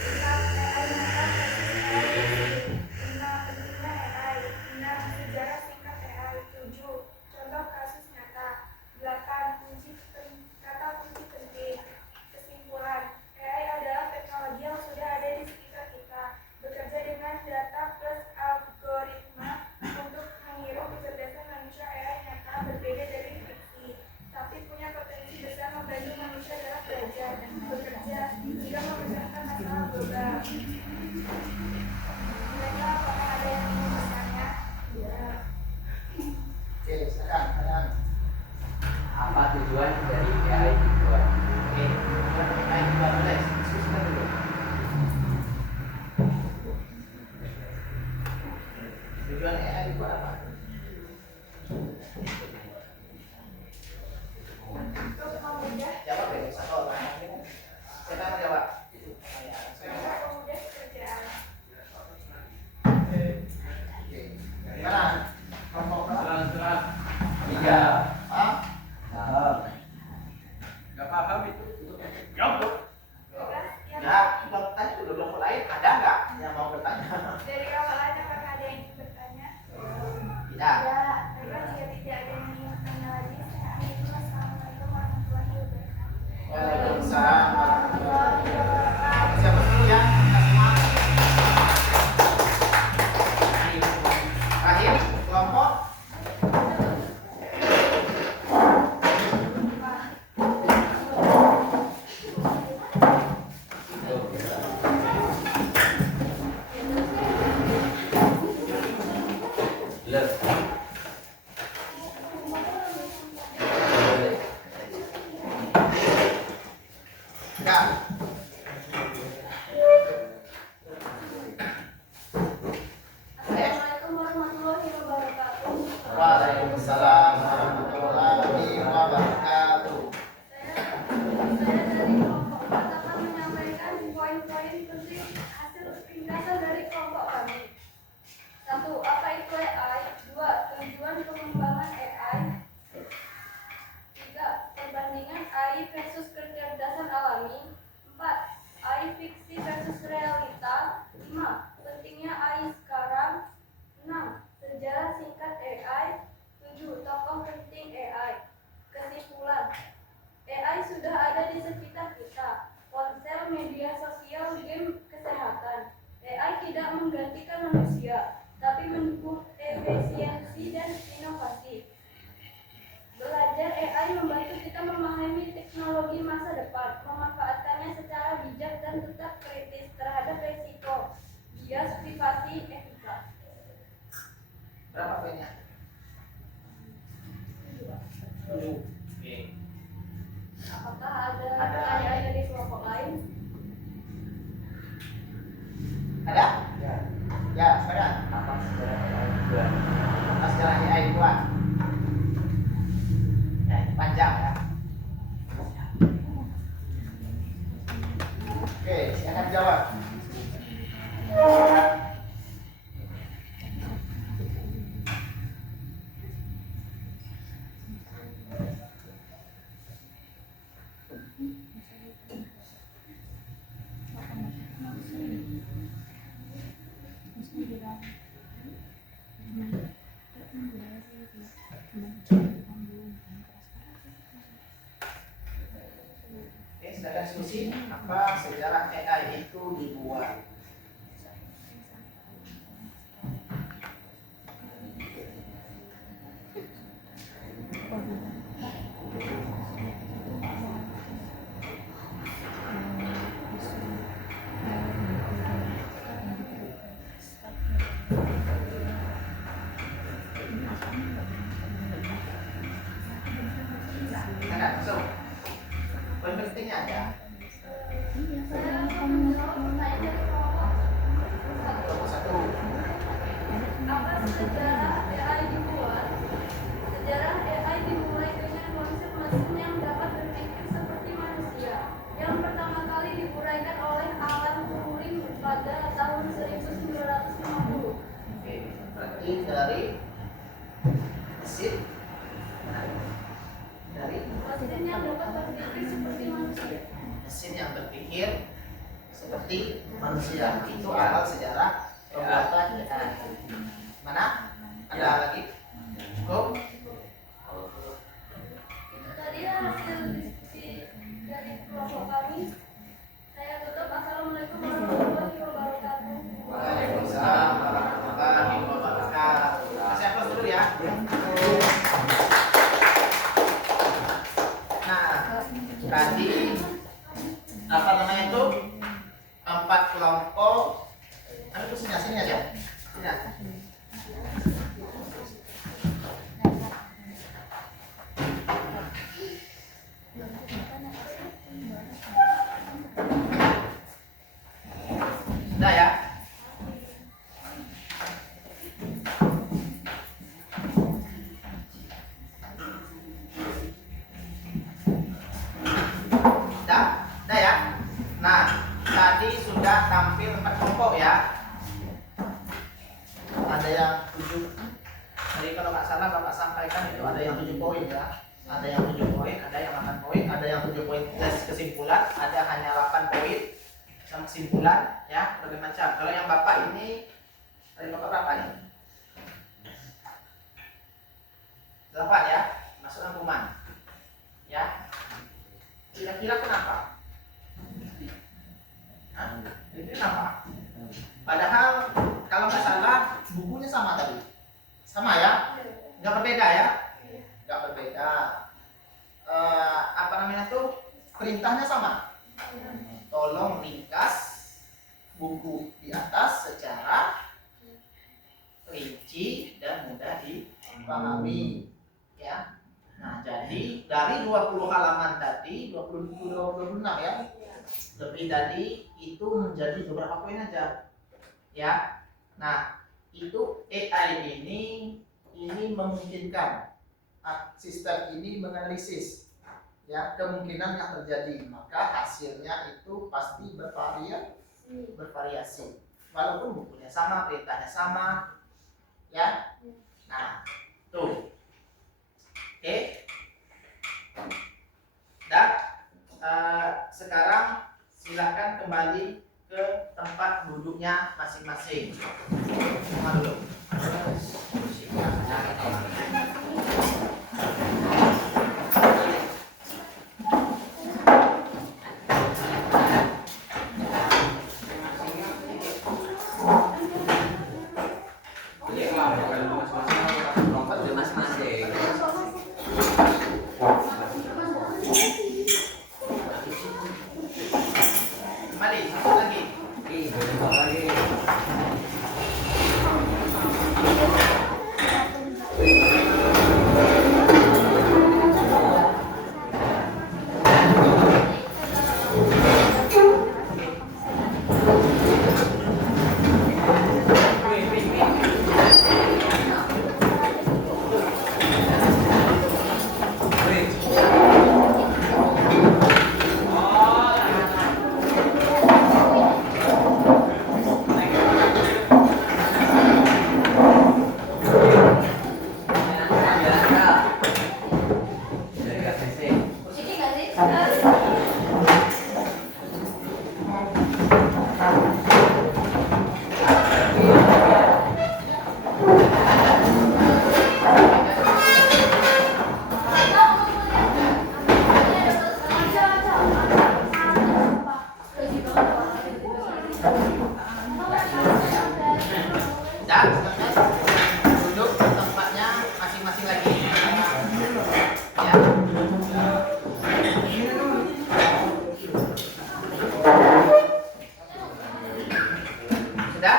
Empat, AI nyata versus AI mesin. Lima, pentingnya AI. Enam, sejarah singkat AI. Tujuh, contoh kasus nyata. Delapan, kata kunci penting. Kesimpulan, AI adalah teknologi yang sudah ada di sekitar kita, bekerja dengan data plus algoritma untuk Tujuan AI itu apa? Untuk memudahkan Jawab deh, satu orang. Siapa yang jawab? mempermudah pekerjaan. Gimana? Kelompok berapa? Tiga. Hah? Paham. Gak paham itu. Jawab. Yang Ya, belum tanya dulu kelompok lain ada nggak yang mau bertanya? dari awal aja apakah ada yang ingin bertanya? Tidak. Ya, baiklah jika tidak ada yang ingin bertanya lagi, saya akhiri. Wassalamualaikum warahmatullahi wabarakatuh. Waalaikumsalam warahmatullahi wabarakatuh. Siapa dulu ya? Kita semua. Terakhir, kelompok. Ya. Assalamualaikum warahmatullahi wabarakatuh. Waalaikumsalam warahmatullahi wabarakatuh. Saya dari kelompok 4 akan menyampaikan poin-poin penting hasil ringkasan dari kelompok kami. 1. Apa itu AI? 2. Tujuan pengembangan AI. 3. Perbandingan AI versus kecerdasan alami. 4. AI fiksi versus realita. 5. Pentingnya AI sekarang. 6. Sejarah singkat AI. 7. Tokoh penting AI. Kesimpulan, AI sudah ada di sekitar kita. Ponsel, media sosial, game, kesehatan. AI tidak menggantikan manusia, tapi mendukung efisiensi dan inovasi. Belajar AI membantu kita memahami teknologi masa depan, memanfaatkannya secara bijak dan tetap kritis terhadap risiko, bias, privasi, etika. Berapa poinnya? 7. Oke. Apakah ada Ada. pertanyaan dari kelompok lain? Ada? Ya. Ya, sekarang. Apa sejarah AI dua? Nah, sekarang AI 2. Ya, ini panjang ya. Oke, silakan jawab. Oke, silakan diskusi. Apa sejarah AI itu dibuat? Silakan, langsung. Poin pentingnya ada. Saya akan menjawab pertanyaan dari kelompok 1. Kelompok 1. Apa sejarah AI dibuat? Sejarah AI dimulai dengan konsep mesin yang dapat berpikir seperti manusia, yang pertama kali diuraikan oleh Alan Turing pada tahun 1950. Oke, berarti dari mesin dari Mesin yang dapat berpikir seperti manusia. mesin yang berpikir seperti manusia. Itu awal sejarah pembuatan AI. Mana? Ada lagi? Cukup? Itu tadi hasil diskusi dari kelompok kami. Saya tutup. Assalamualaikum warahmatullahi wabarakatuh. Waalaikumsalam warahmatullahi wabarakatuh. Kasih aplaus dulu ya. Nah, tadi apa namanya itu 4 kelompok. Itu sini aja. Sini. ya. Ada yang 7. Jadi kalau nggak salah Bapak sampaikan itu ada yang 7 poin ya. Ada yang 7 poin, ada yang 8 poin, ada yang 7 poin plus kesimpulan, ada hanya 8 poin sama kesimpulan ya, berbagai macam. Kalau yang Bapak ini dari Bapak berapa nih? 8 ya, masuk rangkuman. Ya. Kira-kira kenapa? Hah? Kira-kira kenapa? Padahal kalau nggak salah bukunya sama tadi. Sama ya? Nggak berbeda ya? Nggak berbeda. Apa namanya tuh? Perintahnya sama. Tolong ringkas buku di atas secara rinci dan mudah dipahami ya. Nah, jadi dari 20 halaman tadi, 26 ya. Lebih tadi itu menjadi beberapa poin aja. Ya. Nah, itu AI ini memungkinkan sistem ini menganalisis ya kemungkinan yang terjadi, maka hasilnya itu pasti bervariasi walaupun bukunya sama, perintahnya sama ya. Nah tuh oke. Dan sekarang silakan kembali ke tempat duduknya masing-masing. Sama dulu. Kembali, satu lagi. Dan duduk di tempatnya masing-masing lagi. Ya. Sudah?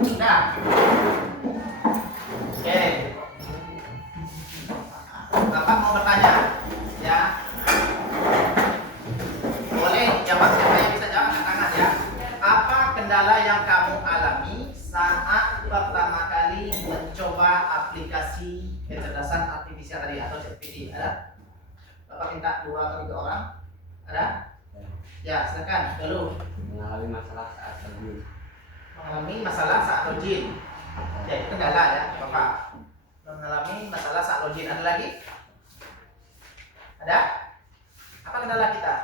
Sudah. Oke. Bapak mau bertanya? Ya. Boleh jawab, siapa yang bisa jawab angkat tangan ya. Apa kendala yang kamu alami saat pertama kali mencoba aplikasi kecerdasan artifisial tadi atau ChatGPT? Ada? Bapak minta 2 atau 3 orang? Ada? Ya, silakan dulu. Mengalami masalah saat login. Mengalami masalah saat login. Ya, itu kendala ya, Bapak. Mengalami masalah saat login. Ada lagi? Ada? Apa kendala kita?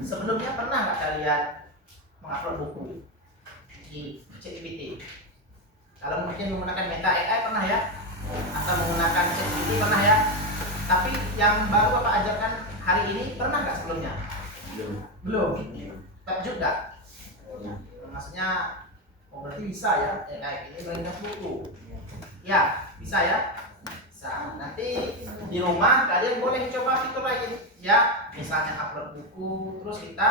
Sebelumnya pernah nggak kalian mengupload buku di ChatGPT? Kalau mungkin menggunakan Meta AI pernah ya? Atau menggunakan ChatGPT pernah ya? Tapi yang baru Bapak ajarkan hari ini pernah nggak sebelumnya? Belum. Takjub nggak? Maksudnya, oh berarti bisa ya? AI ini meringkas buku. Ya, bisa ya? Bisa. Nanti di rumah kalian boleh coba fitur lain ya. Misalnya upload buku, terus kita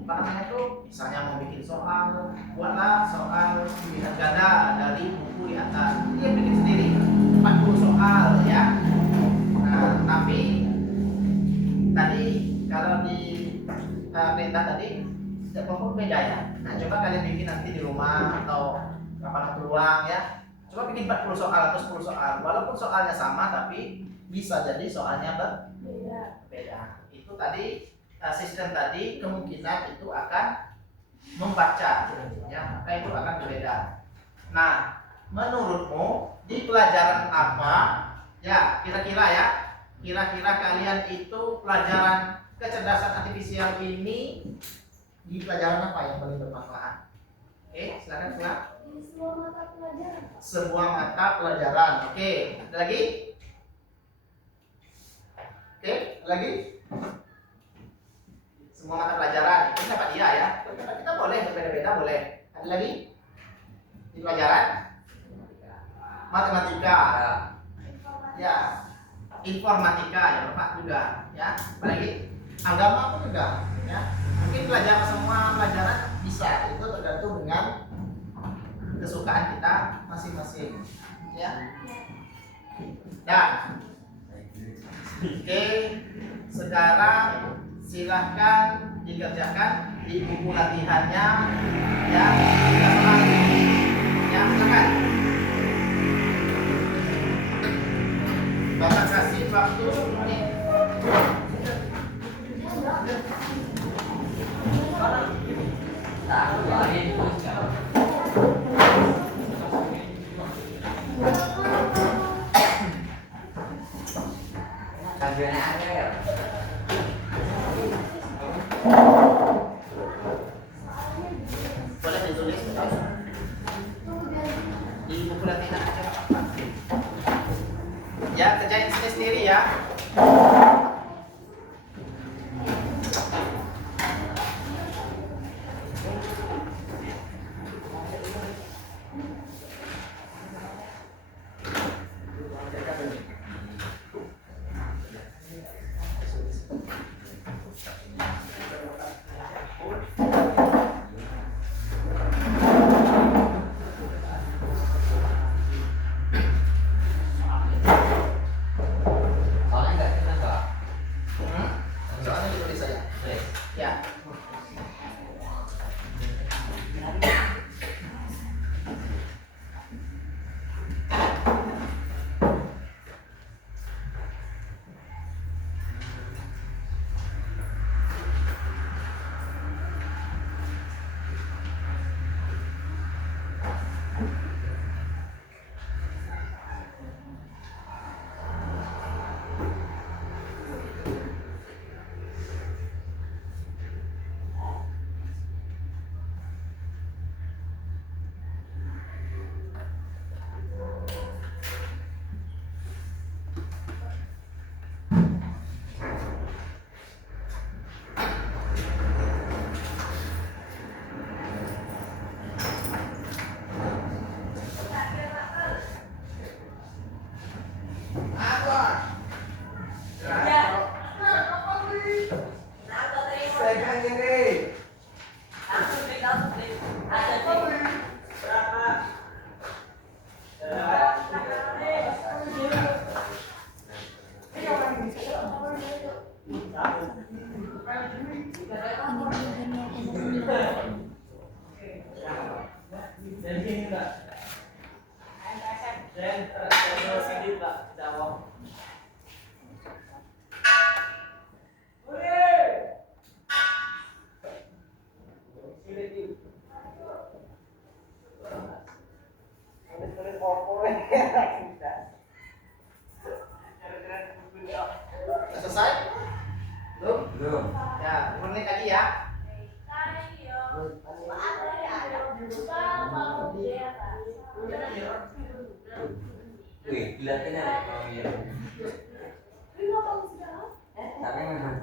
apa namanya tuh? Misalnya mau bikin soal, buatlah soal pilihan ganda dari buku di atas. Dia bikin sendiri 40 soal ya. Nah, tapi tadi kalau di perintah tadi tidak pokok beda ya. Nah, coba kalian bikin nanti di rumah atau kapan waktu luang ya. Coba bikin 40 soal atau 10 soal. Walaupun soalnya sama tapi bisa jadi soalnya berbeda. Itu tadi sistem tadi kemungkinan itu akan membaca, ya, maka itu akan berbeda. Nah, menurutmu di pelajaran apa, ya, kira-kira kalian itu pelajaran kecerdasan artifisial ini di pelajaran apa yang paling bermanfaat? Oke, silakan pulang. Di semua mata pelajaran. Sebuah mata pelajaran. Oke, ada lagi? Oke, ada lagi? Semua mata pelajaran itu dapat dia ya. Kita boleh berbeda-beda boleh. Ada lagi? Di pelajaran matematika. Ya. Informatika ya Bapak juga ya. Apalagi agama pun juga ya. Mungkin pelajaran semua pelajaran bisa, itu tergantung dengan kesukaan kita masing-masing ya. Dan oke, sekarang silahkan dikerjakan di buku latihannya ya. Ya, silakan. Bapak kasih waktu 10 menit. Boleh ditulis di buku latihan aja Pak. Ya, kerjain sendiri ya. Soalnya ditulis saja. Ya. Selesai? Belum? Belum. Ya, ulangi lagi ya. Wih, kelihatannya ada kalau ya. Tapi memang.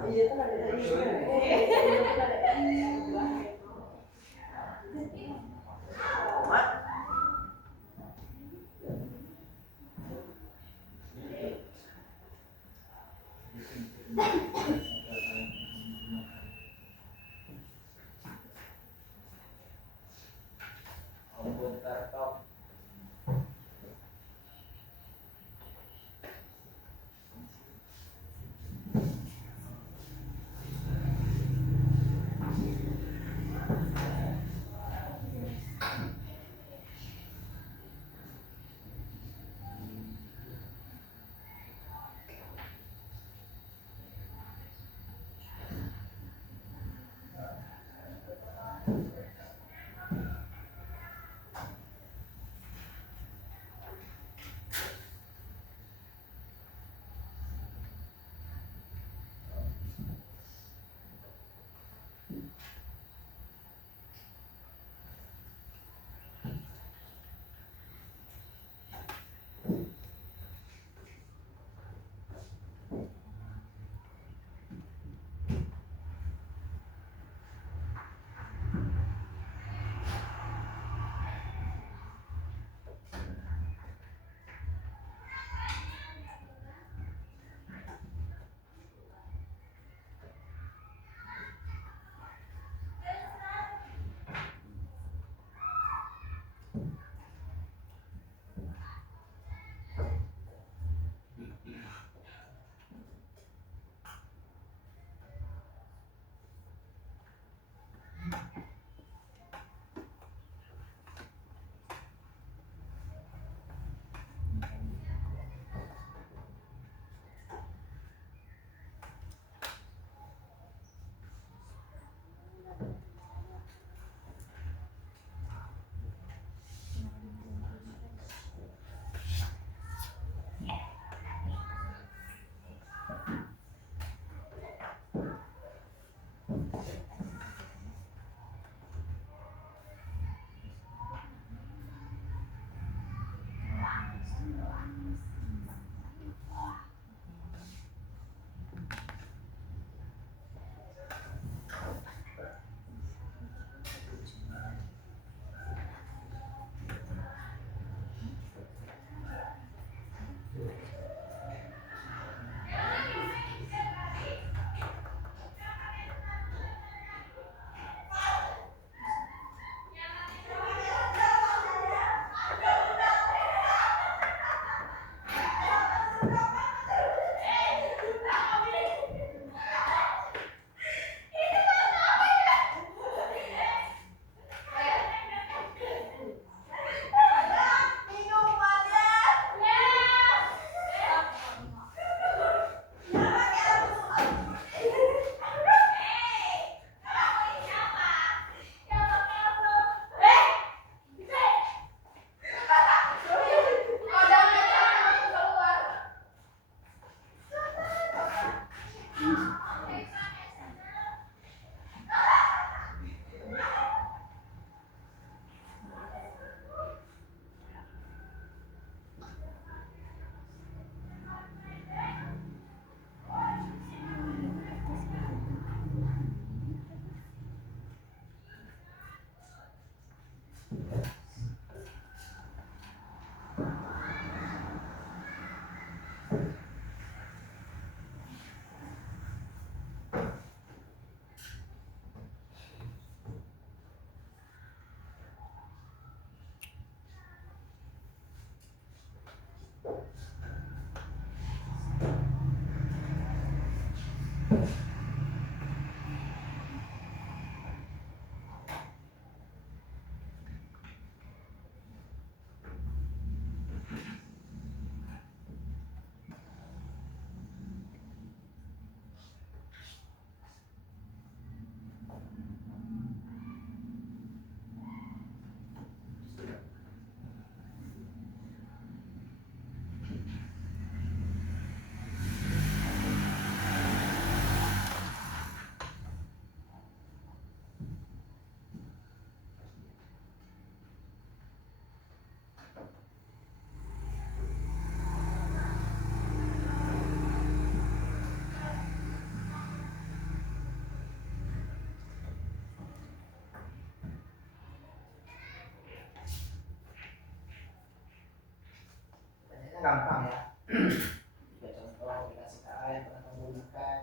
gampang ya. Tiga contoh aplikasi KA yang pernah kamu gunakan.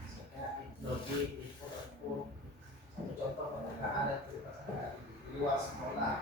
Misalnya Adobe, Photoshop. Satu contoh pada KA dan di luar sekolah.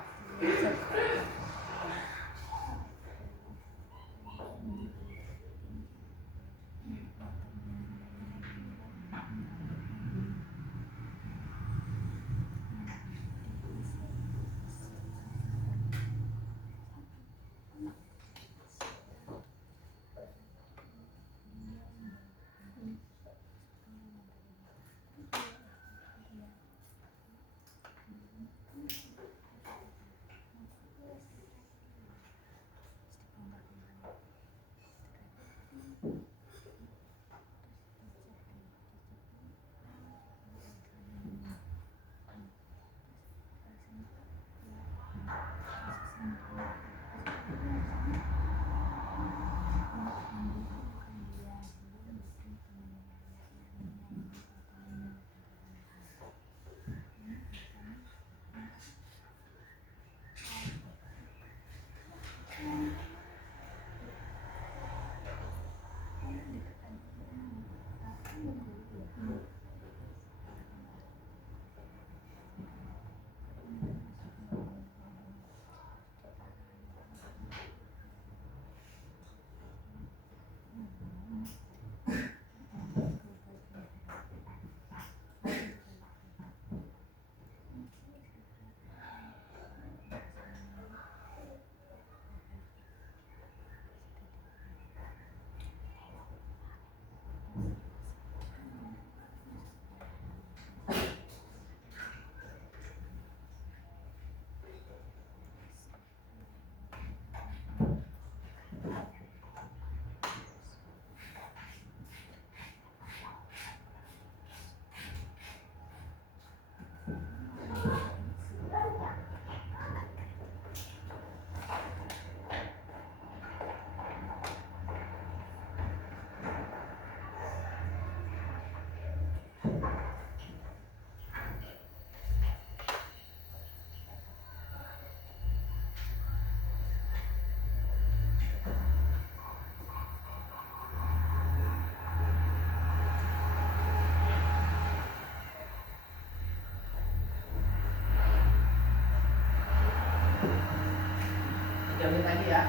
3 menit lagi ya.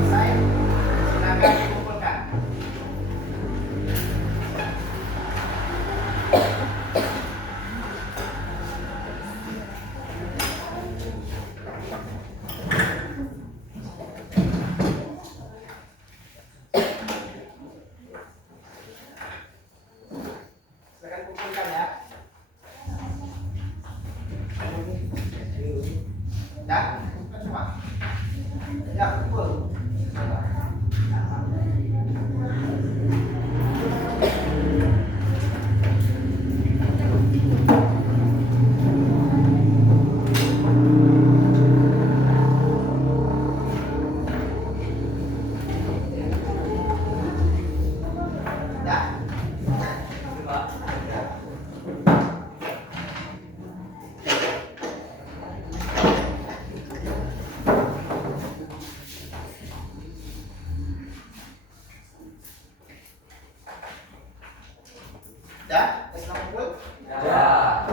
Selesai. Silakan dikumpulkan. Silakan kumpulkan ya. Ya, kumpulkan semua. Ya, kumpul. Ya. Ya, sudah kumpul? Ya.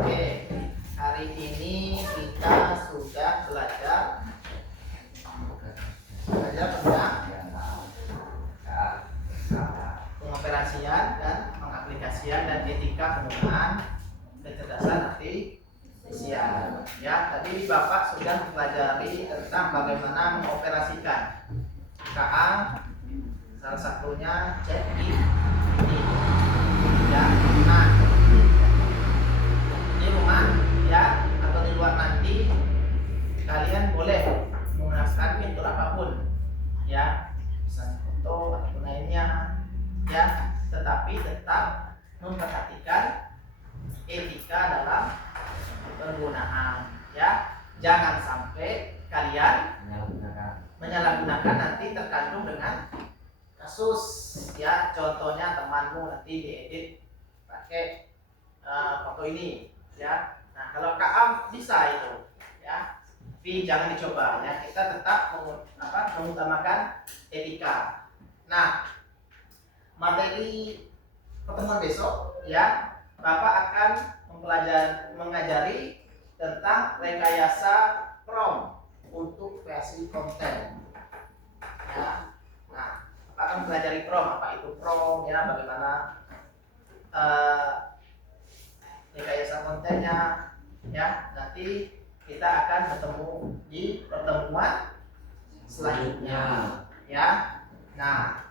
Oke, hari ini kita sudah belajar tentang pengoperasian dan pengaplikasian dan etika penggunaan kecerdasan artifisial. Ya, tadi Bapak sudah mempelajari tentang bagaimana mengoperasikan KA, salah satunya ChatGPT. Ya, nah di rumah ya atau di luar nanti kalian boleh menggunakan fitur apapun ya, misalnya foto ataupun lainnya ya, tetapi tetap memperhatikan etika dalam penggunaan ya. Jangan sampai kalian menyalahgunakan, nanti terkandung dengan kasus ya. Contohnya temanmu nanti diedit pakai foto ini ya. Nah, kalau KA bisa itu ya, tapi jangan dicoba ya. Kita tetap mengutamakan etika. Nah, materi pertemuan besok ya, Bapak akan mengajari tentang rekayasa prompt untuk versi konten ya. Nah, Bapak akan mempelajari prompt, apa itu prompt ya, bagaimana rekayasa kontennya, ya. Nanti kita akan bertemu di pertemuan selanjutnya, ya. Nah,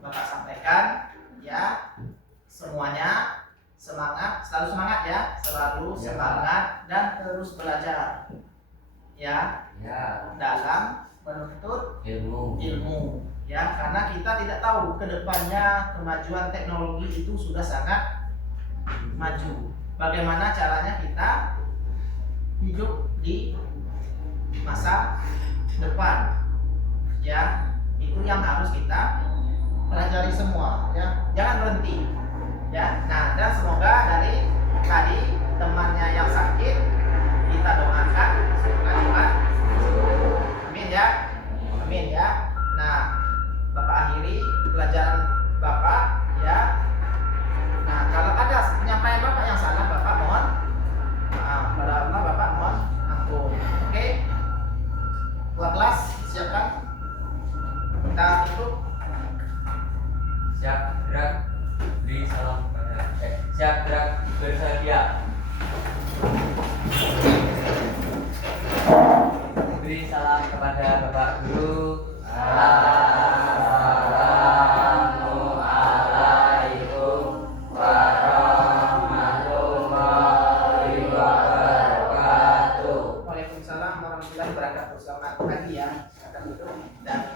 Bapak sampaikan, ya, semuanya semangat, selalu semangat ya, selalu semangat dan terus belajar, ya, dalam menuntut ilmu, ya, karena kita tidak tahu kedepannya kemajuan teknologi itu sudah sangat maju. Bagaimana caranya kita hidup di masa depan, ya, itu yang harus kita pelajari semua, ya, jangan berhenti, ya. Nah, dan semoga dari tadi temannya yang sakit kita doakan semoga cepat sembuh. Amin ya, amin ya. Nah, Bapak akhiri pelajaran Bapak, ya. Nah, kalau ada penyampaian Bapak yang salah, Bapak mohon maaf. Pada Allah Bapak mohon ampun. Oke, kelas siapkan, kita tutup. Siap gerak, beri salam kepada siap gerak bersedia. Beri salam kepada Bapak Guru. Assalamualaikum warahmatullahi wabarakatuh. Waalaikumsalam warahmatullahi wabarakatuh. Selamat pagi ya. Akan tutup dan